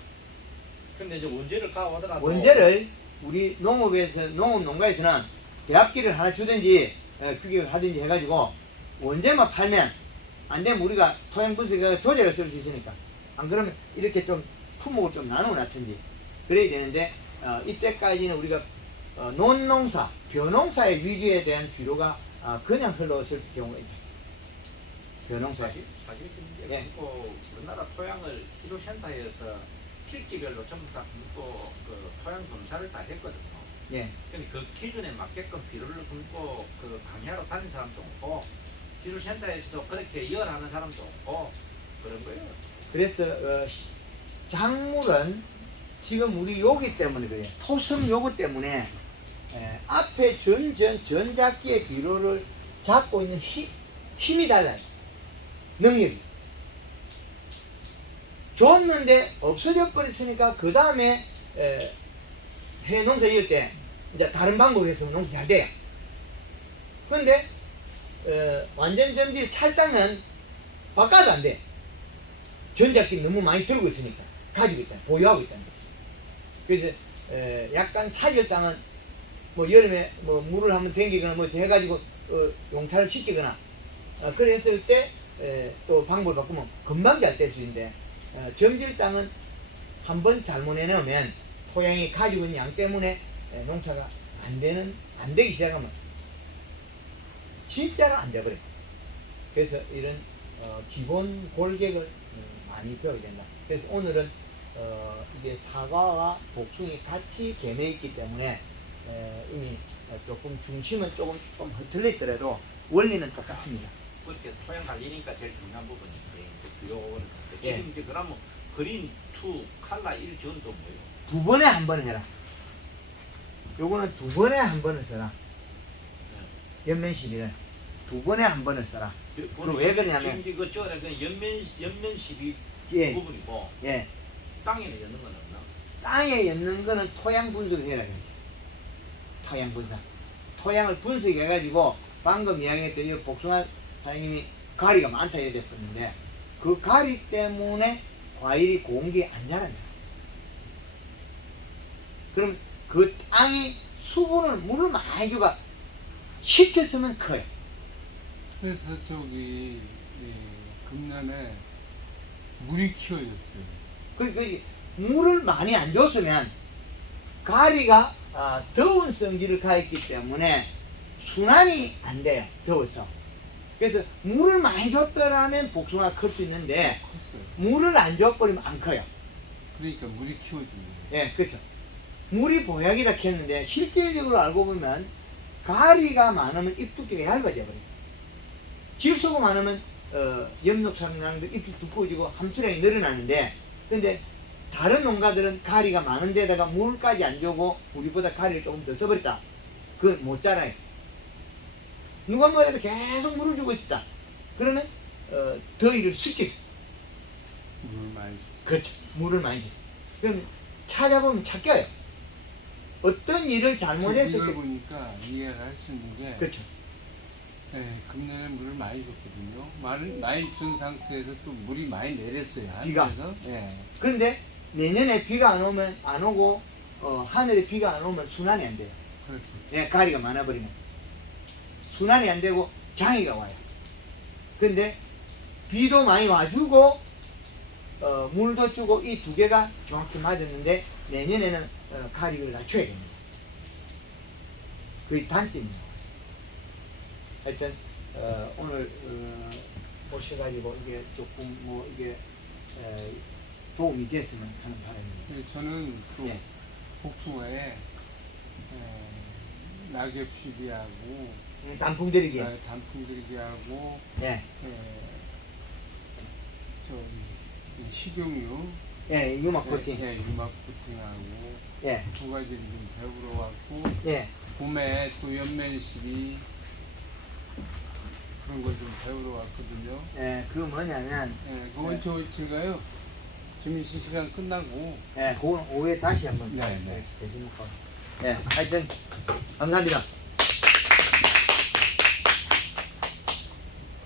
근데 이제 원재를 가오더라도 원재를 우리 농가에서는 배합기를 하나 주든지 그게 하든지 해가지고 원재만 팔면 안 되면 우리가 토양 분석에 조제를 쓸 수 있으니까 안 그러면 이렇게 좀 품목을 좀 나누어 놨든지 그래야 되는데 이때까지는 우리가 논농사, 벼농사의 위주에 대한 비료가 그냥 흘러왔을 경우가 있다. 벼농사. 사실 이제 예. 그 우리나라 토양을 기술센터에서 필지별로 전부 다 굶고 그 토양 검사를 다 했거든요. 예. 근데 그 기준에 맞게끔 비료를 굶고 그 강야로 다닌 사람도 없고 기술센터에서도 그렇게 열하는 사람도 없고 그런 거예요. 그래서 작물은 지금 우리 요기 때문에 그래요. 토성 요거 때문에 앞에 전작기의 비료를 잡고 있는 힘이 달라요. 능력이. 줬는데 없어져 버렸으니까 그 다음에 해 농사 지을 때 이제 다른 방법으로 해서 농사 잘 돼요. 근데 완전 전지 찰당은 바꿔도 안 돼. 전작기 너무 많이 들고 있으니까 가지고 있다, 보유하고 있다는 거죠. 그래서 약간 사절 땅은 뭐 여름에 뭐 물을 한번 댕기거나 뭐 해가지고 용타를 시키거나 그랬을 때 또 방법을 바꾸면 금방 잘 될 수 있는데 점질 땅은 한번 잘못 해놓으면 토양이 가지고 있는 양 때문에 농사가 안 되기 시작하면 진짜로 안 돼버려. 그래서 이런 기본 골격을 많이 배워야 된다. 그래서 오늘은 이게 사과와 복숭이 같이 개매 있기 때문에 이미 조금 중심은 조금 흐틀려 있더라도 원리는 똑같습니다. 그렇게 토양 관리니까 제일 중요한 부분이 이제 비료를 예. 지금 이제 그러면 그린 2 칼라 1 전도 뭐예요? 2번에 한 번 해라. 요거는 2번에 한 번을 써라. 연면 시비를 2번에 한 번을 써라. 그럼 왜 그러냐면 지금 그 전에 그 연면 시비 예, 부분이고 예. 땅에는 였는 건 없나? 땅에 엮는 거는 토양 분석을 해라. 토양 분석. 토양을 분석해가지고 방금 이야기했던 이 복숭아 사장님이 가리가 많다 이랬었는데 그 가리 때문에 과일이 공기에 안 자란다. 그럼 그 땅이 수분을 물을 많이 주가 식혔으면 커요. 그래서 저기 금년에 물이 키워졌어요. 그 물을 많이 안 줬으면 가리가 더운 성질을 가했기 때문에 순환이 안 돼요. 더워서. 그래서 물을 많이 줬더라면 복숭아가 클 수 있는데 컸어요. 물을 안 줘버리면 안 커요. 그러니까 물이 키워준 거예요. 예, 그렇죠. 물이 보약이다 했는데 실질적으로 알고 보면 가리가 많으면 잎 두께가 얇아져 버려요. 질소가 많으면 엽록산랑도 잎이 두꺼워지고 함수량이 늘어나는데 근데 다른 농가들은 가리가 많은 데다가 물까지 안 주고 우리보다 가리를 조금 더 써버렸다. 그건 못 자라요. 누가 뭐래도 계속 물을 주고 있었다. 그러면 더위를 식혀. 물을 많이 줘. 그렇죠. 물을 많이 줬어. 그럼 찾아보면 찾겨요. 어떤 일을 잘못했을 이걸 때 보니까 이해를 할 수 있는 게 그렇죠. 금년에 물을 많이 줬거든요. 많이 준 상태에서 또 물이 많이 내렸어요. 비가. 하늘에서. 예. 근데 내년에 비가 안 오고 하늘에 비가 안 오면 순환이 안 돼요. 그렇죠. 예, 가리가 많아버리면 순환이 안 되고 장애가 와요. 근데 비도 많이 와주고 물도 주고 이 두 개가 정확히 맞았는데 내년에는 가리를 낮춰야 됩니다. 그게 단점입니다. 하여튼 오늘 보셔가지고 이게 조금 뭐 이게 도움이 됐으면 하는 바람입니다. 저는 또 예. 복숭아에 낙엽 시비하고 단풍 들이기. 단풍 들기하고 예. 저기 식용유 예, 유막 코팅. 유막 코팅하고 예. 두 가지를 좀 배우러 왔고 예. 봄에 또 연면시비 그런 걸 좀 배우러 왔거든요. 예, 그 뭐냐면 그건 제가요 점심시간 끝나고 예, 그건 오후에 다시 한번 네, 네. 대신할까. 예, 하여튼 감사합니다.